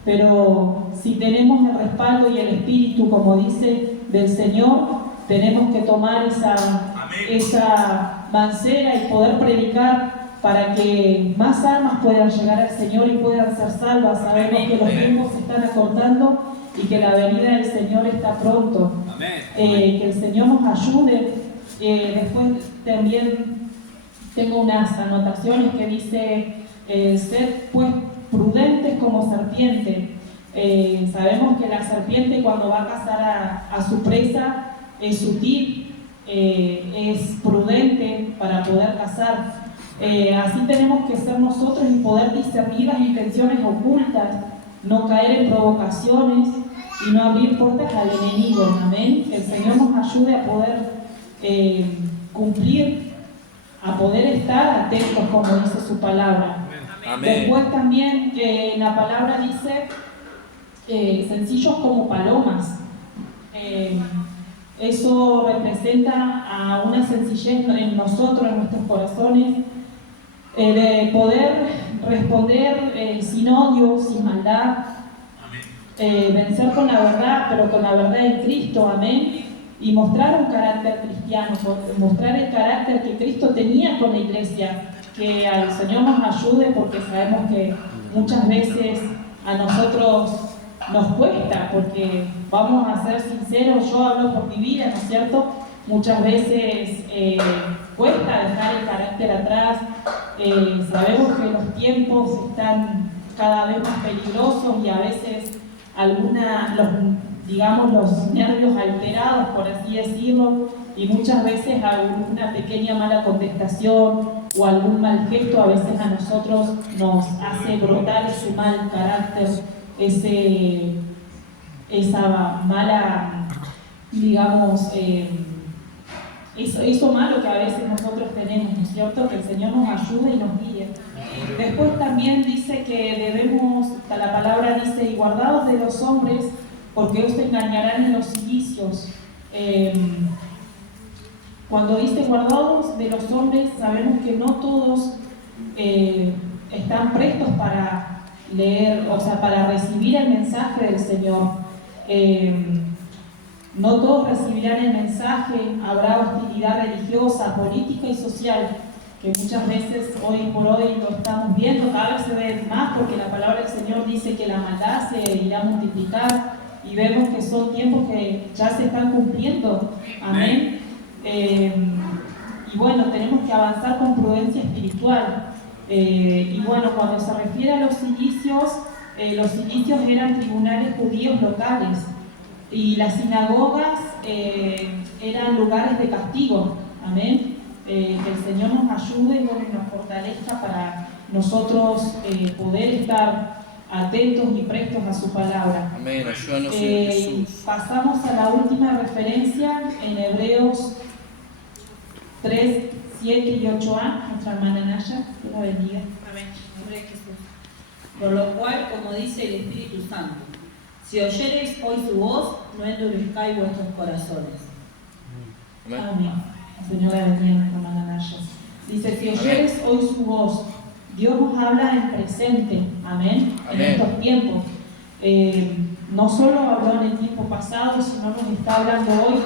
pero si tenemos el respaldo y el espíritu, como dice, del Señor, tenemos que tomar esa mancera y poder predicar para que más almas puedan llegar al Señor y puedan ser salvas. Sabemos que los tiempos se están acortando y que la venida del Señor está pronto. Que el Señor nos ayude. Después también tengo unas anotaciones que dice, sed pues prudentes como serpiente. Sabemos que la serpiente cuando va a cazar a su presa es sutil, es prudente para poder cazar. Así tenemos que ser nosotros y poder discernir las intenciones ocultas, no caer en provocaciones y no abrir puertas al enemigo. Amén. Que el Señor nos ayude a poder cumplir, a poder estar atentos como dice su palabra. Amén. Después también en la palabra dice sencillos como palomas. Eso representa a una sencillez en nosotros, en nuestros corazones, de poder responder sin odio, sin maldad, vencer con la verdad, pero con la verdad en Cristo, amén, y mostrar un carácter cristiano, mostrar el carácter que Cristo tenía con la iglesia. Que al Señor nos ayude, porque sabemos que muchas veces a nosotros nos cuesta, porque vamos a ser sinceros, yo hablo por mi vida, ¿no es cierto? Muchas veces cuesta dejar el carácter atrás. Sabemos que los tiempos están cada vez más peligrosos y a veces los nervios alterados, por así decirlo, y muchas veces alguna pequeña mala contestación o algún mal gesto a veces a nosotros nos hace brotar ese mal carácter, esa mala, digamos, eso malo que a veces nosotros tenemos, ¿no es cierto? Que el Señor nos ayude y nos guíe. Después también dice que debemos, la palabra dice, y guardados de los hombres, porque ellos te engañarán en los cilicios. Cuando dice guardados de los hombres, sabemos que no todos están prestos para leer, o sea, para recibir el mensaje del Señor. No todos recibirán el mensaje, habrá hostilidad religiosa, política y social, que muchas veces hoy por hoy lo estamos viendo, cada vez se ve más porque la palabra del Señor dice que la maldad se irá a multiplicar y vemos que son tiempos que ya se están cumpliendo. Amén. Y bueno, tenemos que avanzar con prudencia espiritual. Y bueno, cuando se refiere a los cilicios eran tribunales judíos locales y las sinagogas eran lugares de castigo. Amén. Que el Señor nos ayude y bueno, nos fortalezca para nosotros poder estar atentos y prestos a su palabra. Amén. Ayúdanos, Señor Jesús. Pasamos a la última referencia en Hebreos 3, 7 y 8a, nuestra hermana Naya, que la bendiga. Amén. Nombre de Jesús. Por lo cual, como dice el Espíritu Santo, si oyereis hoy su voz, no endurezcáis vuestros corazones. Amén. Señor, la bendiga, nuestra hermana Naya. Dice, si oyereis hoy su voz, Dios nos habla en presente, amén, en estos tiempos. No solo habló en el tiempo pasado, sino nos está hablando hoy.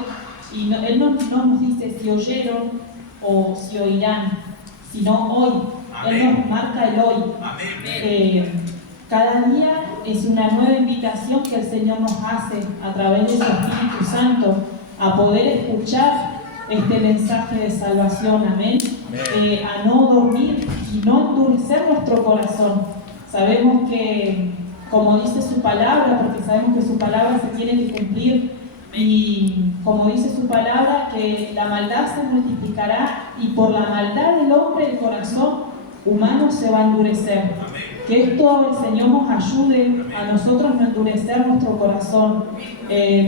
Y Él no nos dice si oyeron o si oirán, sino hoy. Él nos marca el hoy. Cada día es una nueva invitación que el Señor nos hace a través de su Espíritu Santo a poder escuchar este mensaje de salvación, amén. A no dormir y no endurecer nuestro corazón. Sabemos que, como dice su palabra, porque sabemos que su palabra se tiene que cumplir, y como dice su palabra, que la maldad se multiplicará y por la maldad del hombre el corazón humano se va a endurecer. Que esto el Señor nos ayude a nosotros no endurecer nuestro corazón.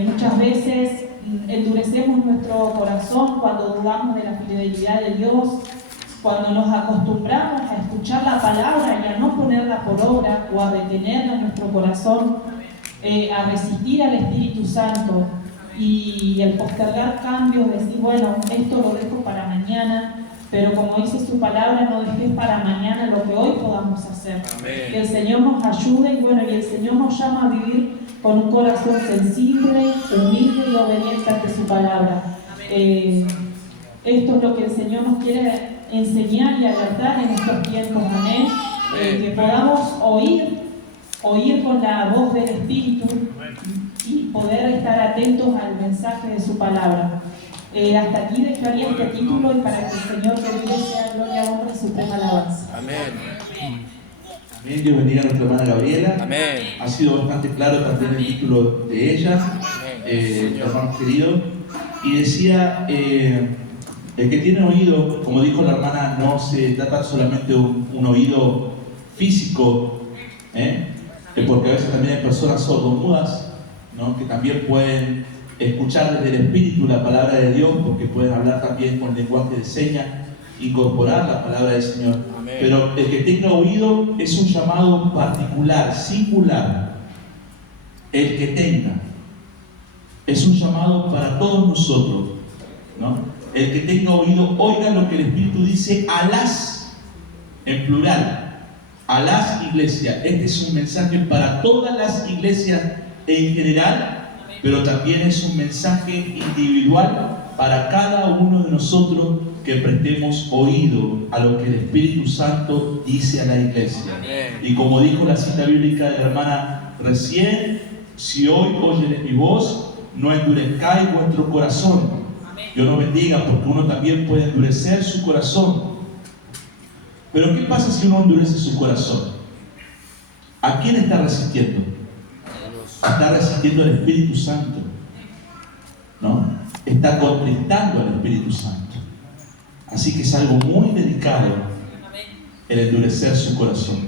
Muchas veces endurecemos nuestro corazón cuando dudamos de la fidelidad de Dios, cuando nos acostumbramos a escuchar la palabra y a no ponerla por obra o a retenerla en nuestro corazón, a resistir al Espíritu Santo y el postergar cambios, decir, bueno, esto lo dejo para mañana, pero como dice su palabra, no dejes para mañana lo que hoy podamos hacer. Amén. Que el Señor nos ayude y bueno, y el Señor nos llama a vivir con un corazón sensible, humilde y obediente ante su palabra. Esto es lo que el Señor nos quiere enseñar y alertar en estos tiempos, amén. Que podamos oír oír con la voz del Espíritu y poder estar atentos al mensaje de su palabra. Hasta aquí dejaría este título y para que el Señor que vive sea gloria, honra y suprema alabanza. Amén. Amén. Dios bendiga a nuestra hermana Gabriela. Amén. Ha sido bastante claro también el título de ella, hermano querido. Y decía, el que tiene oído, como dijo la hermana, no se trata solamente de un oído físico, porque a veces también hay personas sordomudas, ¿no?, que también pueden escuchar desde el Espíritu la palabra de Dios, porque pueden hablar también con lenguaje de señas, incorporar la palabra del Señor. Amén. Pero el que tenga oído es un llamado particular, singular. El que tenga es un llamado para todos nosotros, ¿no? El que tenga oído, oiga lo que el Espíritu dice a las, en plural, a las iglesias. Este es un mensaje para todas las iglesias en general, pero también es un mensaje individual para cada uno de nosotros que prestemos oído a lo que el Espíritu Santo dice a la iglesia. Y como dijo la cita bíblica de la hermana recién, si hoy oyen mi voz, no endurezcáis vuestro corazón. Dios nos bendiga, porque uno también puede endurecer su corazón. Pero ¿qué pasa si uno endurece su corazón? ¿A quién está resistiendo? Está resistiendo al Espíritu Santo, ¿no? Está contristando al Espíritu Santo. Así que es algo muy delicado el endurecer su corazón.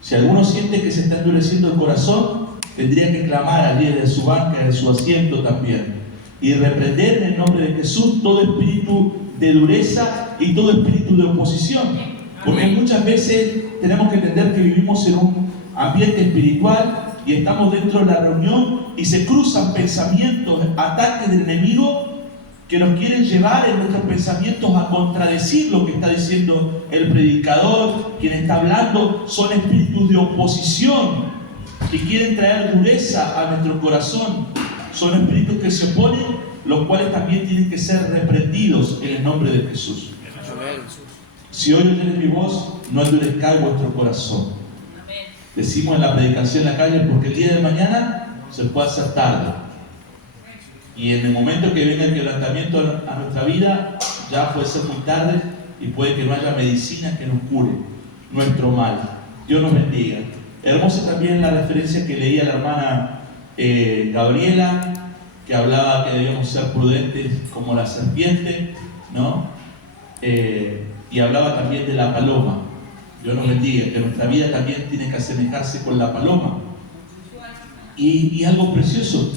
Si alguno siente que se está endureciendo el corazón, tendría que clamar allí desde su banca, desde su asiento también, y reprender en el nombre de Jesús todo espíritu de dureza y todo espíritu de oposición. Porque muchas veces tenemos que entender que vivimos en un ambiente espiritual y estamos dentro de la reunión y se cruzan pensamientos, ataques del enemigo que nos quieren llevar en nuestros pensamientos a contradecir lo que está diciendo el predicador, quien está hablando. Son espíritus de oposición que quieren traer dureza a nuestro corazón. Son espíritus que se oponen, los cuales también tienen que ser reprendidos en el nombre de Jesús. Si hoy oyeres mi voz, no endurezcáis vuestro corazón. Decimos en la predicación en la calle, porque el día de mañana se puede hacer tarde. Y en el momento que venga el quebrantamiento a nuestra vida, ya puede ser muy tarde y puede que no haya medicina que nos cure nuestro mal. Dios nos bendiga. Hermosa también la referencia que leía la hermana Gabriela, que hablaba que debíamos ser prudentes como la serpiente, ¿no? Y hablaba también de la paloma. Dios nos bendiga, que nuestra vida también tiene que asemejarse con la paloma. Y algo precioso,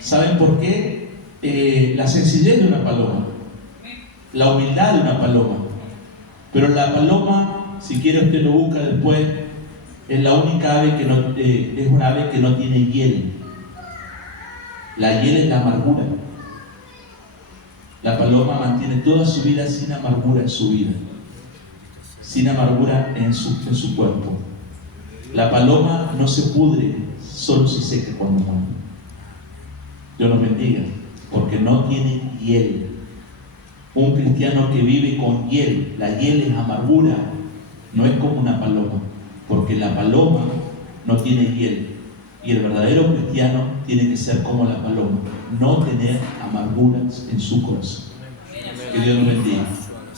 ¿saben por qué? La sencillez de una paloma, la humildad de una paloma. Pero la paloma, si quiere usted lo busca después, es la única ave que no, es una ave que no tiene hiel. La hiel es la amargura. La paloma mantiene toda su vida sin amargura en su vida, sin amargura en su cuerpo. La paloma no se pudre, solo se seca cuando muere. Dios nos bendiga, porque no tiene hiel. Un cristiano que vive con hiel, la hiel es amargura, no es como una paloma, porque la paloma no tiene hiel. Y el verdadero cristiano tiene que ser como la paloma, no tener amarguras en su corazón. Que Dios nos bendiga.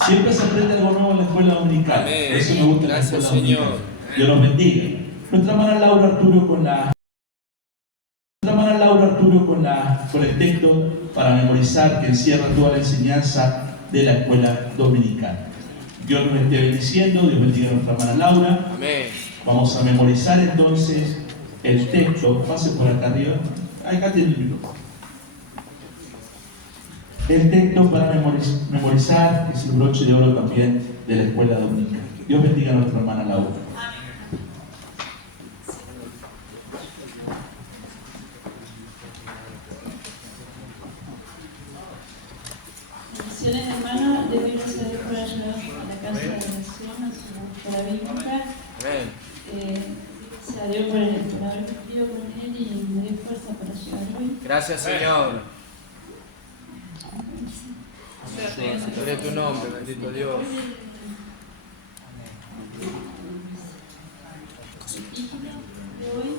Siempre se aprende algo nuevo en la escuela dominical. Eso me gusta. Gracias, Señor. Dios nos bendiga. Nuestra hermana Laura Arturo con el texto para memorizar, que encierra toda la enseñanza de la escuela dominical. Dios nos esté bendiciendo. Dios bendiga a nuestra hermana Laura. Amén. Vamos a memorizar entonces el texto. Pase por acá arriba. Acá tiene el micrófono. El texto para memorizar es el broche de oro también de la escuela dominical. Dios bendiga a nuestra hermana Laura. Bendiciones, hermana. Le doy gracias a Dios por ayudar a la casa de oración, a su escuela bíblica. Se dio por haber cumplido con él y me dio fuerza para llegar hoy. Gracias, Señor. Gloria a tu nombre, bendito Dios. El título de hoy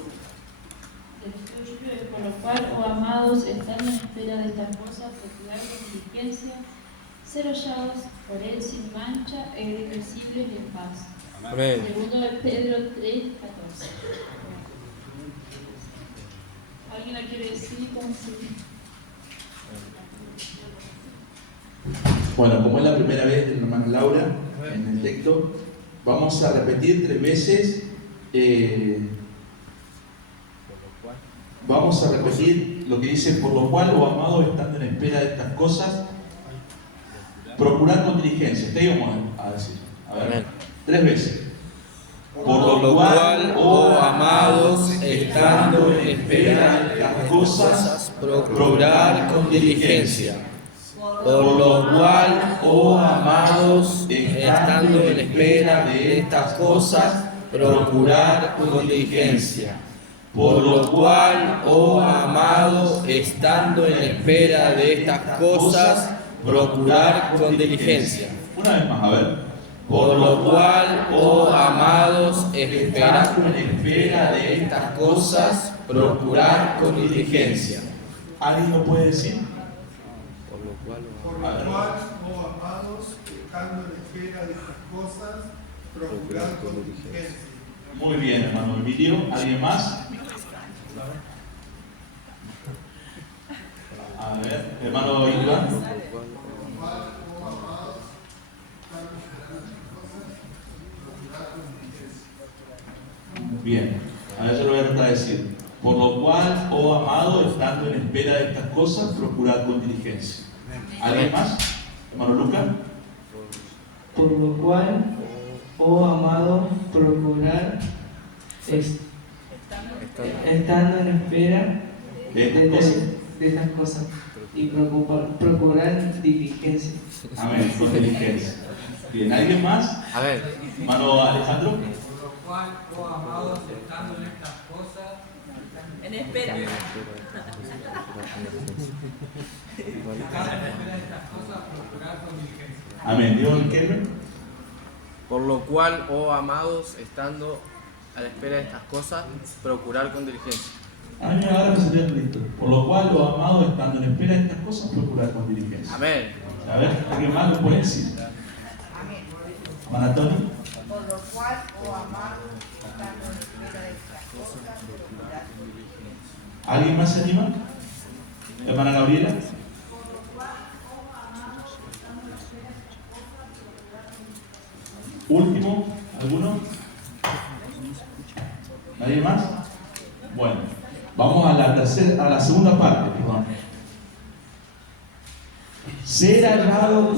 cual, oh amados, estando en espera de estas cosas, procurar con diligencia, ser hallados por él sin mancha e irreversibles y en paz. Amén. Segundo de Pedro 3:14. ¿Alguien la quiere decir? Bueno, como es la primera vez de la hermana Laura en el texto, vamos a repetir 3 veces. Vamos a repetir lo que dice: por lo cual, oh amado, estando en espera de estas cosas, procurar con diligencia. Te íbamos a decir. A ver, 3 veces. Por lo cual, oh amados, estando en espera de estas cosas, procurar con diligencia. Por lo cual, oh amados, estando en espera de estas cosas, procurar con diligencia. Por lo cual, oh amados, estando en espera de estas cosas, procurar con diligencia. Una vez más, a ver. Por lo cual, oh amados, estando en espera de estas cosas, procurar con diligencia. ¿Alguien lo puede decir? Por lo cual, oh amados, estando en espera de estas cosas, procurar con diligencia. Muy bien, hermano Emilio. ¿Alguien más? A ver, hermano Iván. Bien, a ver, yo lo voy a tratar de decir. Por lo cual, oh amado, estando en espera de estas cosas, procurad con diligencia. ¿Alguien más? Hermano Lucas. Por lo cual, oh amado, procurar estando en espera de estas cosas y procurar diligencia. Amén, con diligencia. Bien, ¿alguien más? A ver. Hermano Alejandro. Por lo cual, oh amados, estando en estas cosas, En espera. Amén. Dios quiere. Por lo cual, oh amados, estando a la espera de estas cosas, procurar con diligencia. Amén. Ahora me salió el Cristo. Por lo cual, oh amados, estando en espera de estas cosas, procurar con diligencia. Amén. A ver, ¿alguien más lo puede decir? Amén. Maratón. Por lo cual, oh amados, estando en espera de estas cosas, procurar con diligencia. ¿Alguien más se anima? Hermana Gabriela. Último, ¿alguno? ¿Nadie más? Bueno, vamos a la segunda parte, perdón. Ser hallado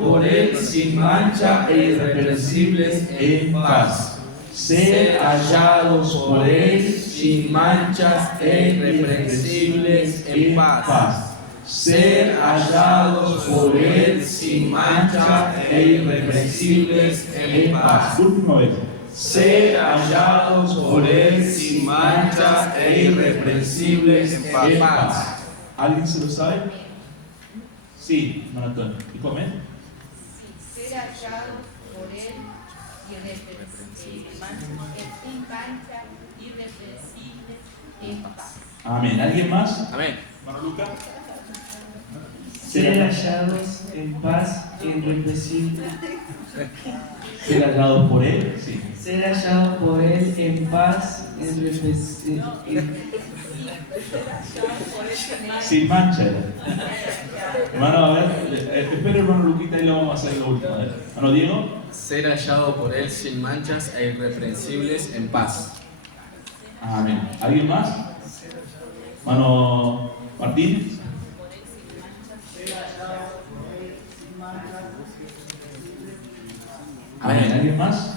por él sin mancha e irreprensibles en paz. Ser hallados por él sin manchas e irreprensibles en paz. Ser hallados por él sin mancha e irreprensibles en paz. Última vez. Ser hallados por él sin mancha e irreprensibles en paz. ¿Alguien se lo sabe? Sí, Maratón. ¿Y come? Sí, ser hallados por él sin mancha, irreprensibles en paz. Amén. ¿Alguien más? Amén. Hermano Lucas. Ser hallados en paz e irreprensibles. Ser hallados por él, sí. Ser hallados por él en paz e irreprensibles. Sin mancha. Hermano, a ver, espera hermano Luquita y lo vamos a hacer lo último. Hermano Diego. Ser hallado por él sin manchas e irreprensibles en paz. Amén. ¿Alguien más? Hermano Martín. Amén. ¿Alguien más?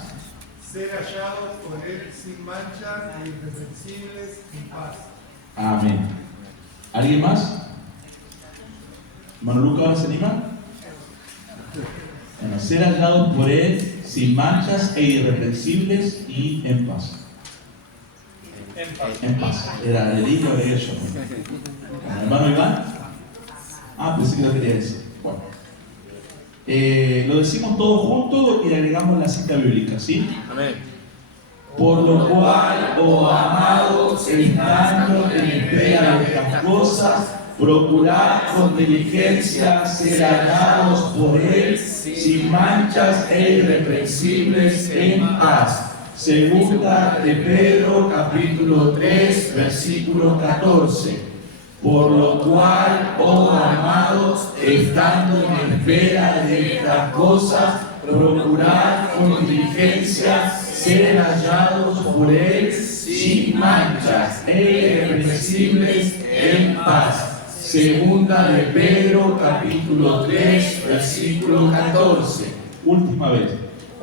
Ser hallados por él sin mancha e irreprensibles en paz. Amén. ¿Alguien más? Hermano Lucas, ¿se anima? Bueno, ser hallados por él sin manchas e irreprensibles y en paz. En paz. Era el hijo de ellos. Hermano Iván. Pensé que lo quería decir. Bueno. Lo decimos todos juntos y le agregamos la cita bíblica, ¿sí? Amén. Por lo cual, oh amados, estando en espera de estas cosas, procurad con diligencia ser hallados por Él, sin manchas e irreprensibles en paz. Segunda de Pedro, capítulo 3, versículo 14. Por lo cual, oh amados, estando en espera de estas cosas, procurad con diligencia ser hallados por Él sin manchas e irreprensibles en paz. Segunda de Pedro, capítulo 3, versículo 14. Última vez.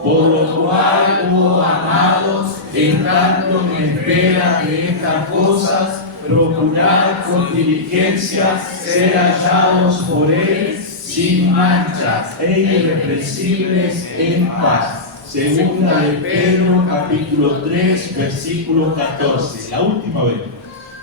Por lo cual, oh amados, estando en espera de estas cosas, procurad con diligencia ser hallados por Él sin manchas e irreprensibles en paz. Segunda de Pedro, capítulo 3, versículo 14. La última vez.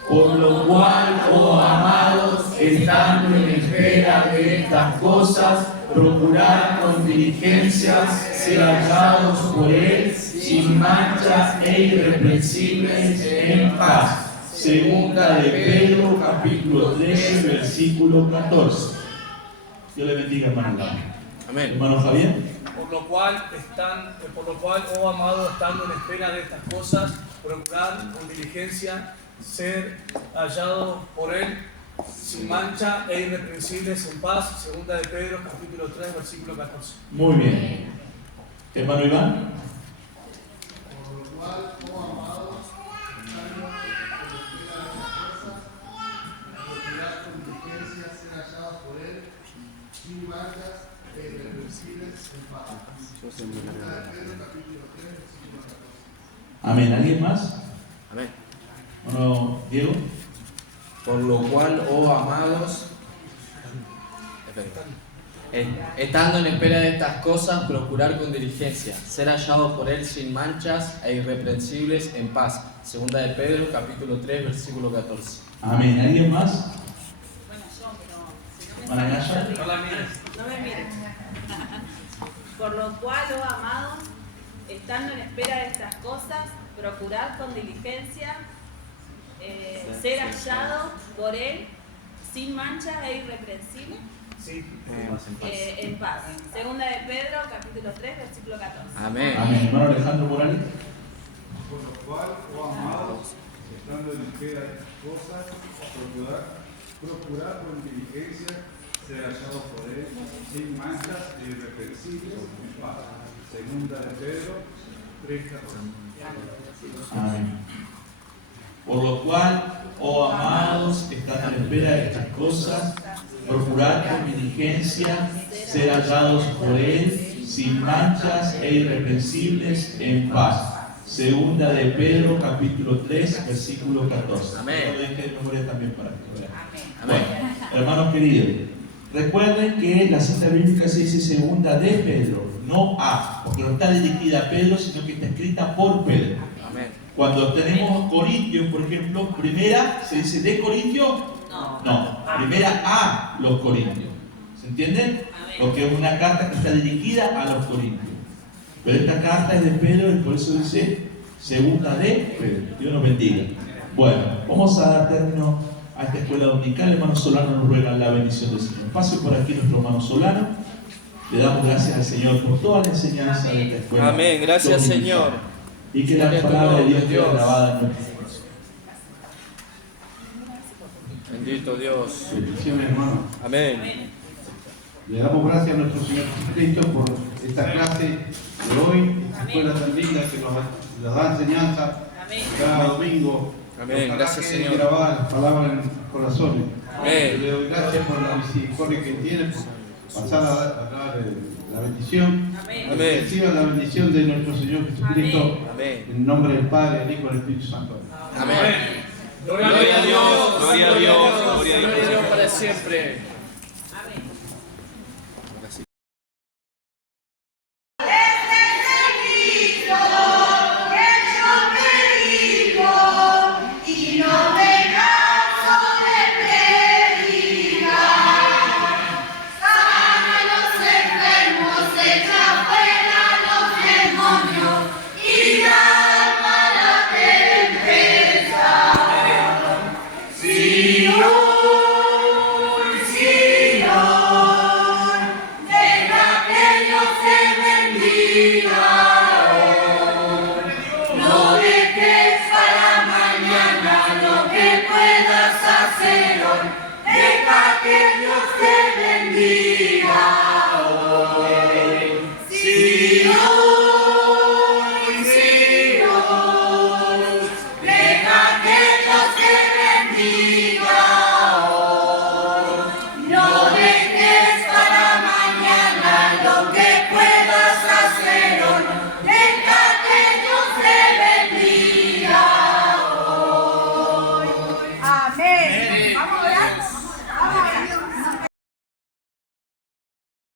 Por lo cual, oh amados, estando en espera de estas cosas, procurad con diligencia ser hallados por Él sin manchas e irreprensibles en paz. Segunda de Pedro, capítulo 3, versículo 14. Dios le bendiga, hermano. Amén. Hermano Javier. Por lo cual, oh amado, estando en espera de estas cosas, procurad con diligencia ser hallados por Él sin mancha e irreprensibles en paz. Segunda de Pedro, capítulo 3, versículo 14. Muy bien. Hermano Iván. Por lo cual, oh amados, estando en espera de estas cosas, procurad con diligencia ser hallados por Él sin manchas e irreprensibles en paz. Segunda de Pedro, capítulo 3, versículo 14. Amén. ¿Alguien más? Amén. Bueno, Diego. Por lo cual, oh amados, estando en espera de estas cosas, procurar con diligencia ser hallados por Él sin manchas e irreprensibles en paz. Segunda de Pedro, capítulo 3, versículo 14. Amén. ¿Alguien más? Bueno, yo, pero si no me Maranaya. No la mires. No me mires. Por lo cual, oh amados, estando en espera de estas cosas, procurad con diligencia ser hallado por Él sin mancha e irreprensible en paz. Segunda de Pedro, capítulo 3, versículo 14. Amén. Amén. Hermano Alejandro Morales. Por lo cual, oh amados, estando en espera de estas cosas, procurad con diligencia ser hallados por Él sin manchas e irreprensibles en paz. Segunda de Pedro 3, 14. Amén. Por lo cual, oh amados, estando en espera de estas cosas, procurad con diligencia ser hallados por Él sin manchas e irreprensibles en paz. Segunda de Pedro, capítulo 3, versículo 14. Amén. No deje de memoria también para que vean. Bueno, hermanos queridos, recuerden que la cita bíblica se dice Segunda de Pedro, no a, porque no está dirigida a Pedro, sino que está escrita por Pedro. Amén. Cuando tenemos Corintios, por ejemplo, primera se dice de Corintios, no, primera a los Corintios. ¿Se entiende? Porque es una carta que está dirigida a los Corintios. Pero esta carta es de Pedro y por eso dice Segunda de Pedro. Dios nos bendiga. Bueno, vamos a dar término a esta escuela dominical. Hermano Solano nos ruega la bendición del Señor. Pase por aquí nuestro hermano Solano. Le damos gracias al Señor por toda la enseñanza de esta escuela. Amén. Gracias, dominical. Señor. Y que la palabra de Dios quede grabada en nuestro corazón. Bendito Dios. Bendiciones, hermano. Amén. Le damos gracias a nuestro Señor Jesucristo por esta clase de hoy, esta escuela tan linda que nos da enseñanza cada domingo. Amén. Gracias, que Señor. grabar las palabras en los corazones. Amén. Le doy gracias por la misericordia que tiene, por pasar a dar la bendición. Amén. Reciban la bendición de nuestro Señor Jesucristo. Amén. En nombre del Padre, del Hijo y del Espíritu Santo. Amén. Gloria a Dios. Gloria a Dios. Gloria a Dios para siempre.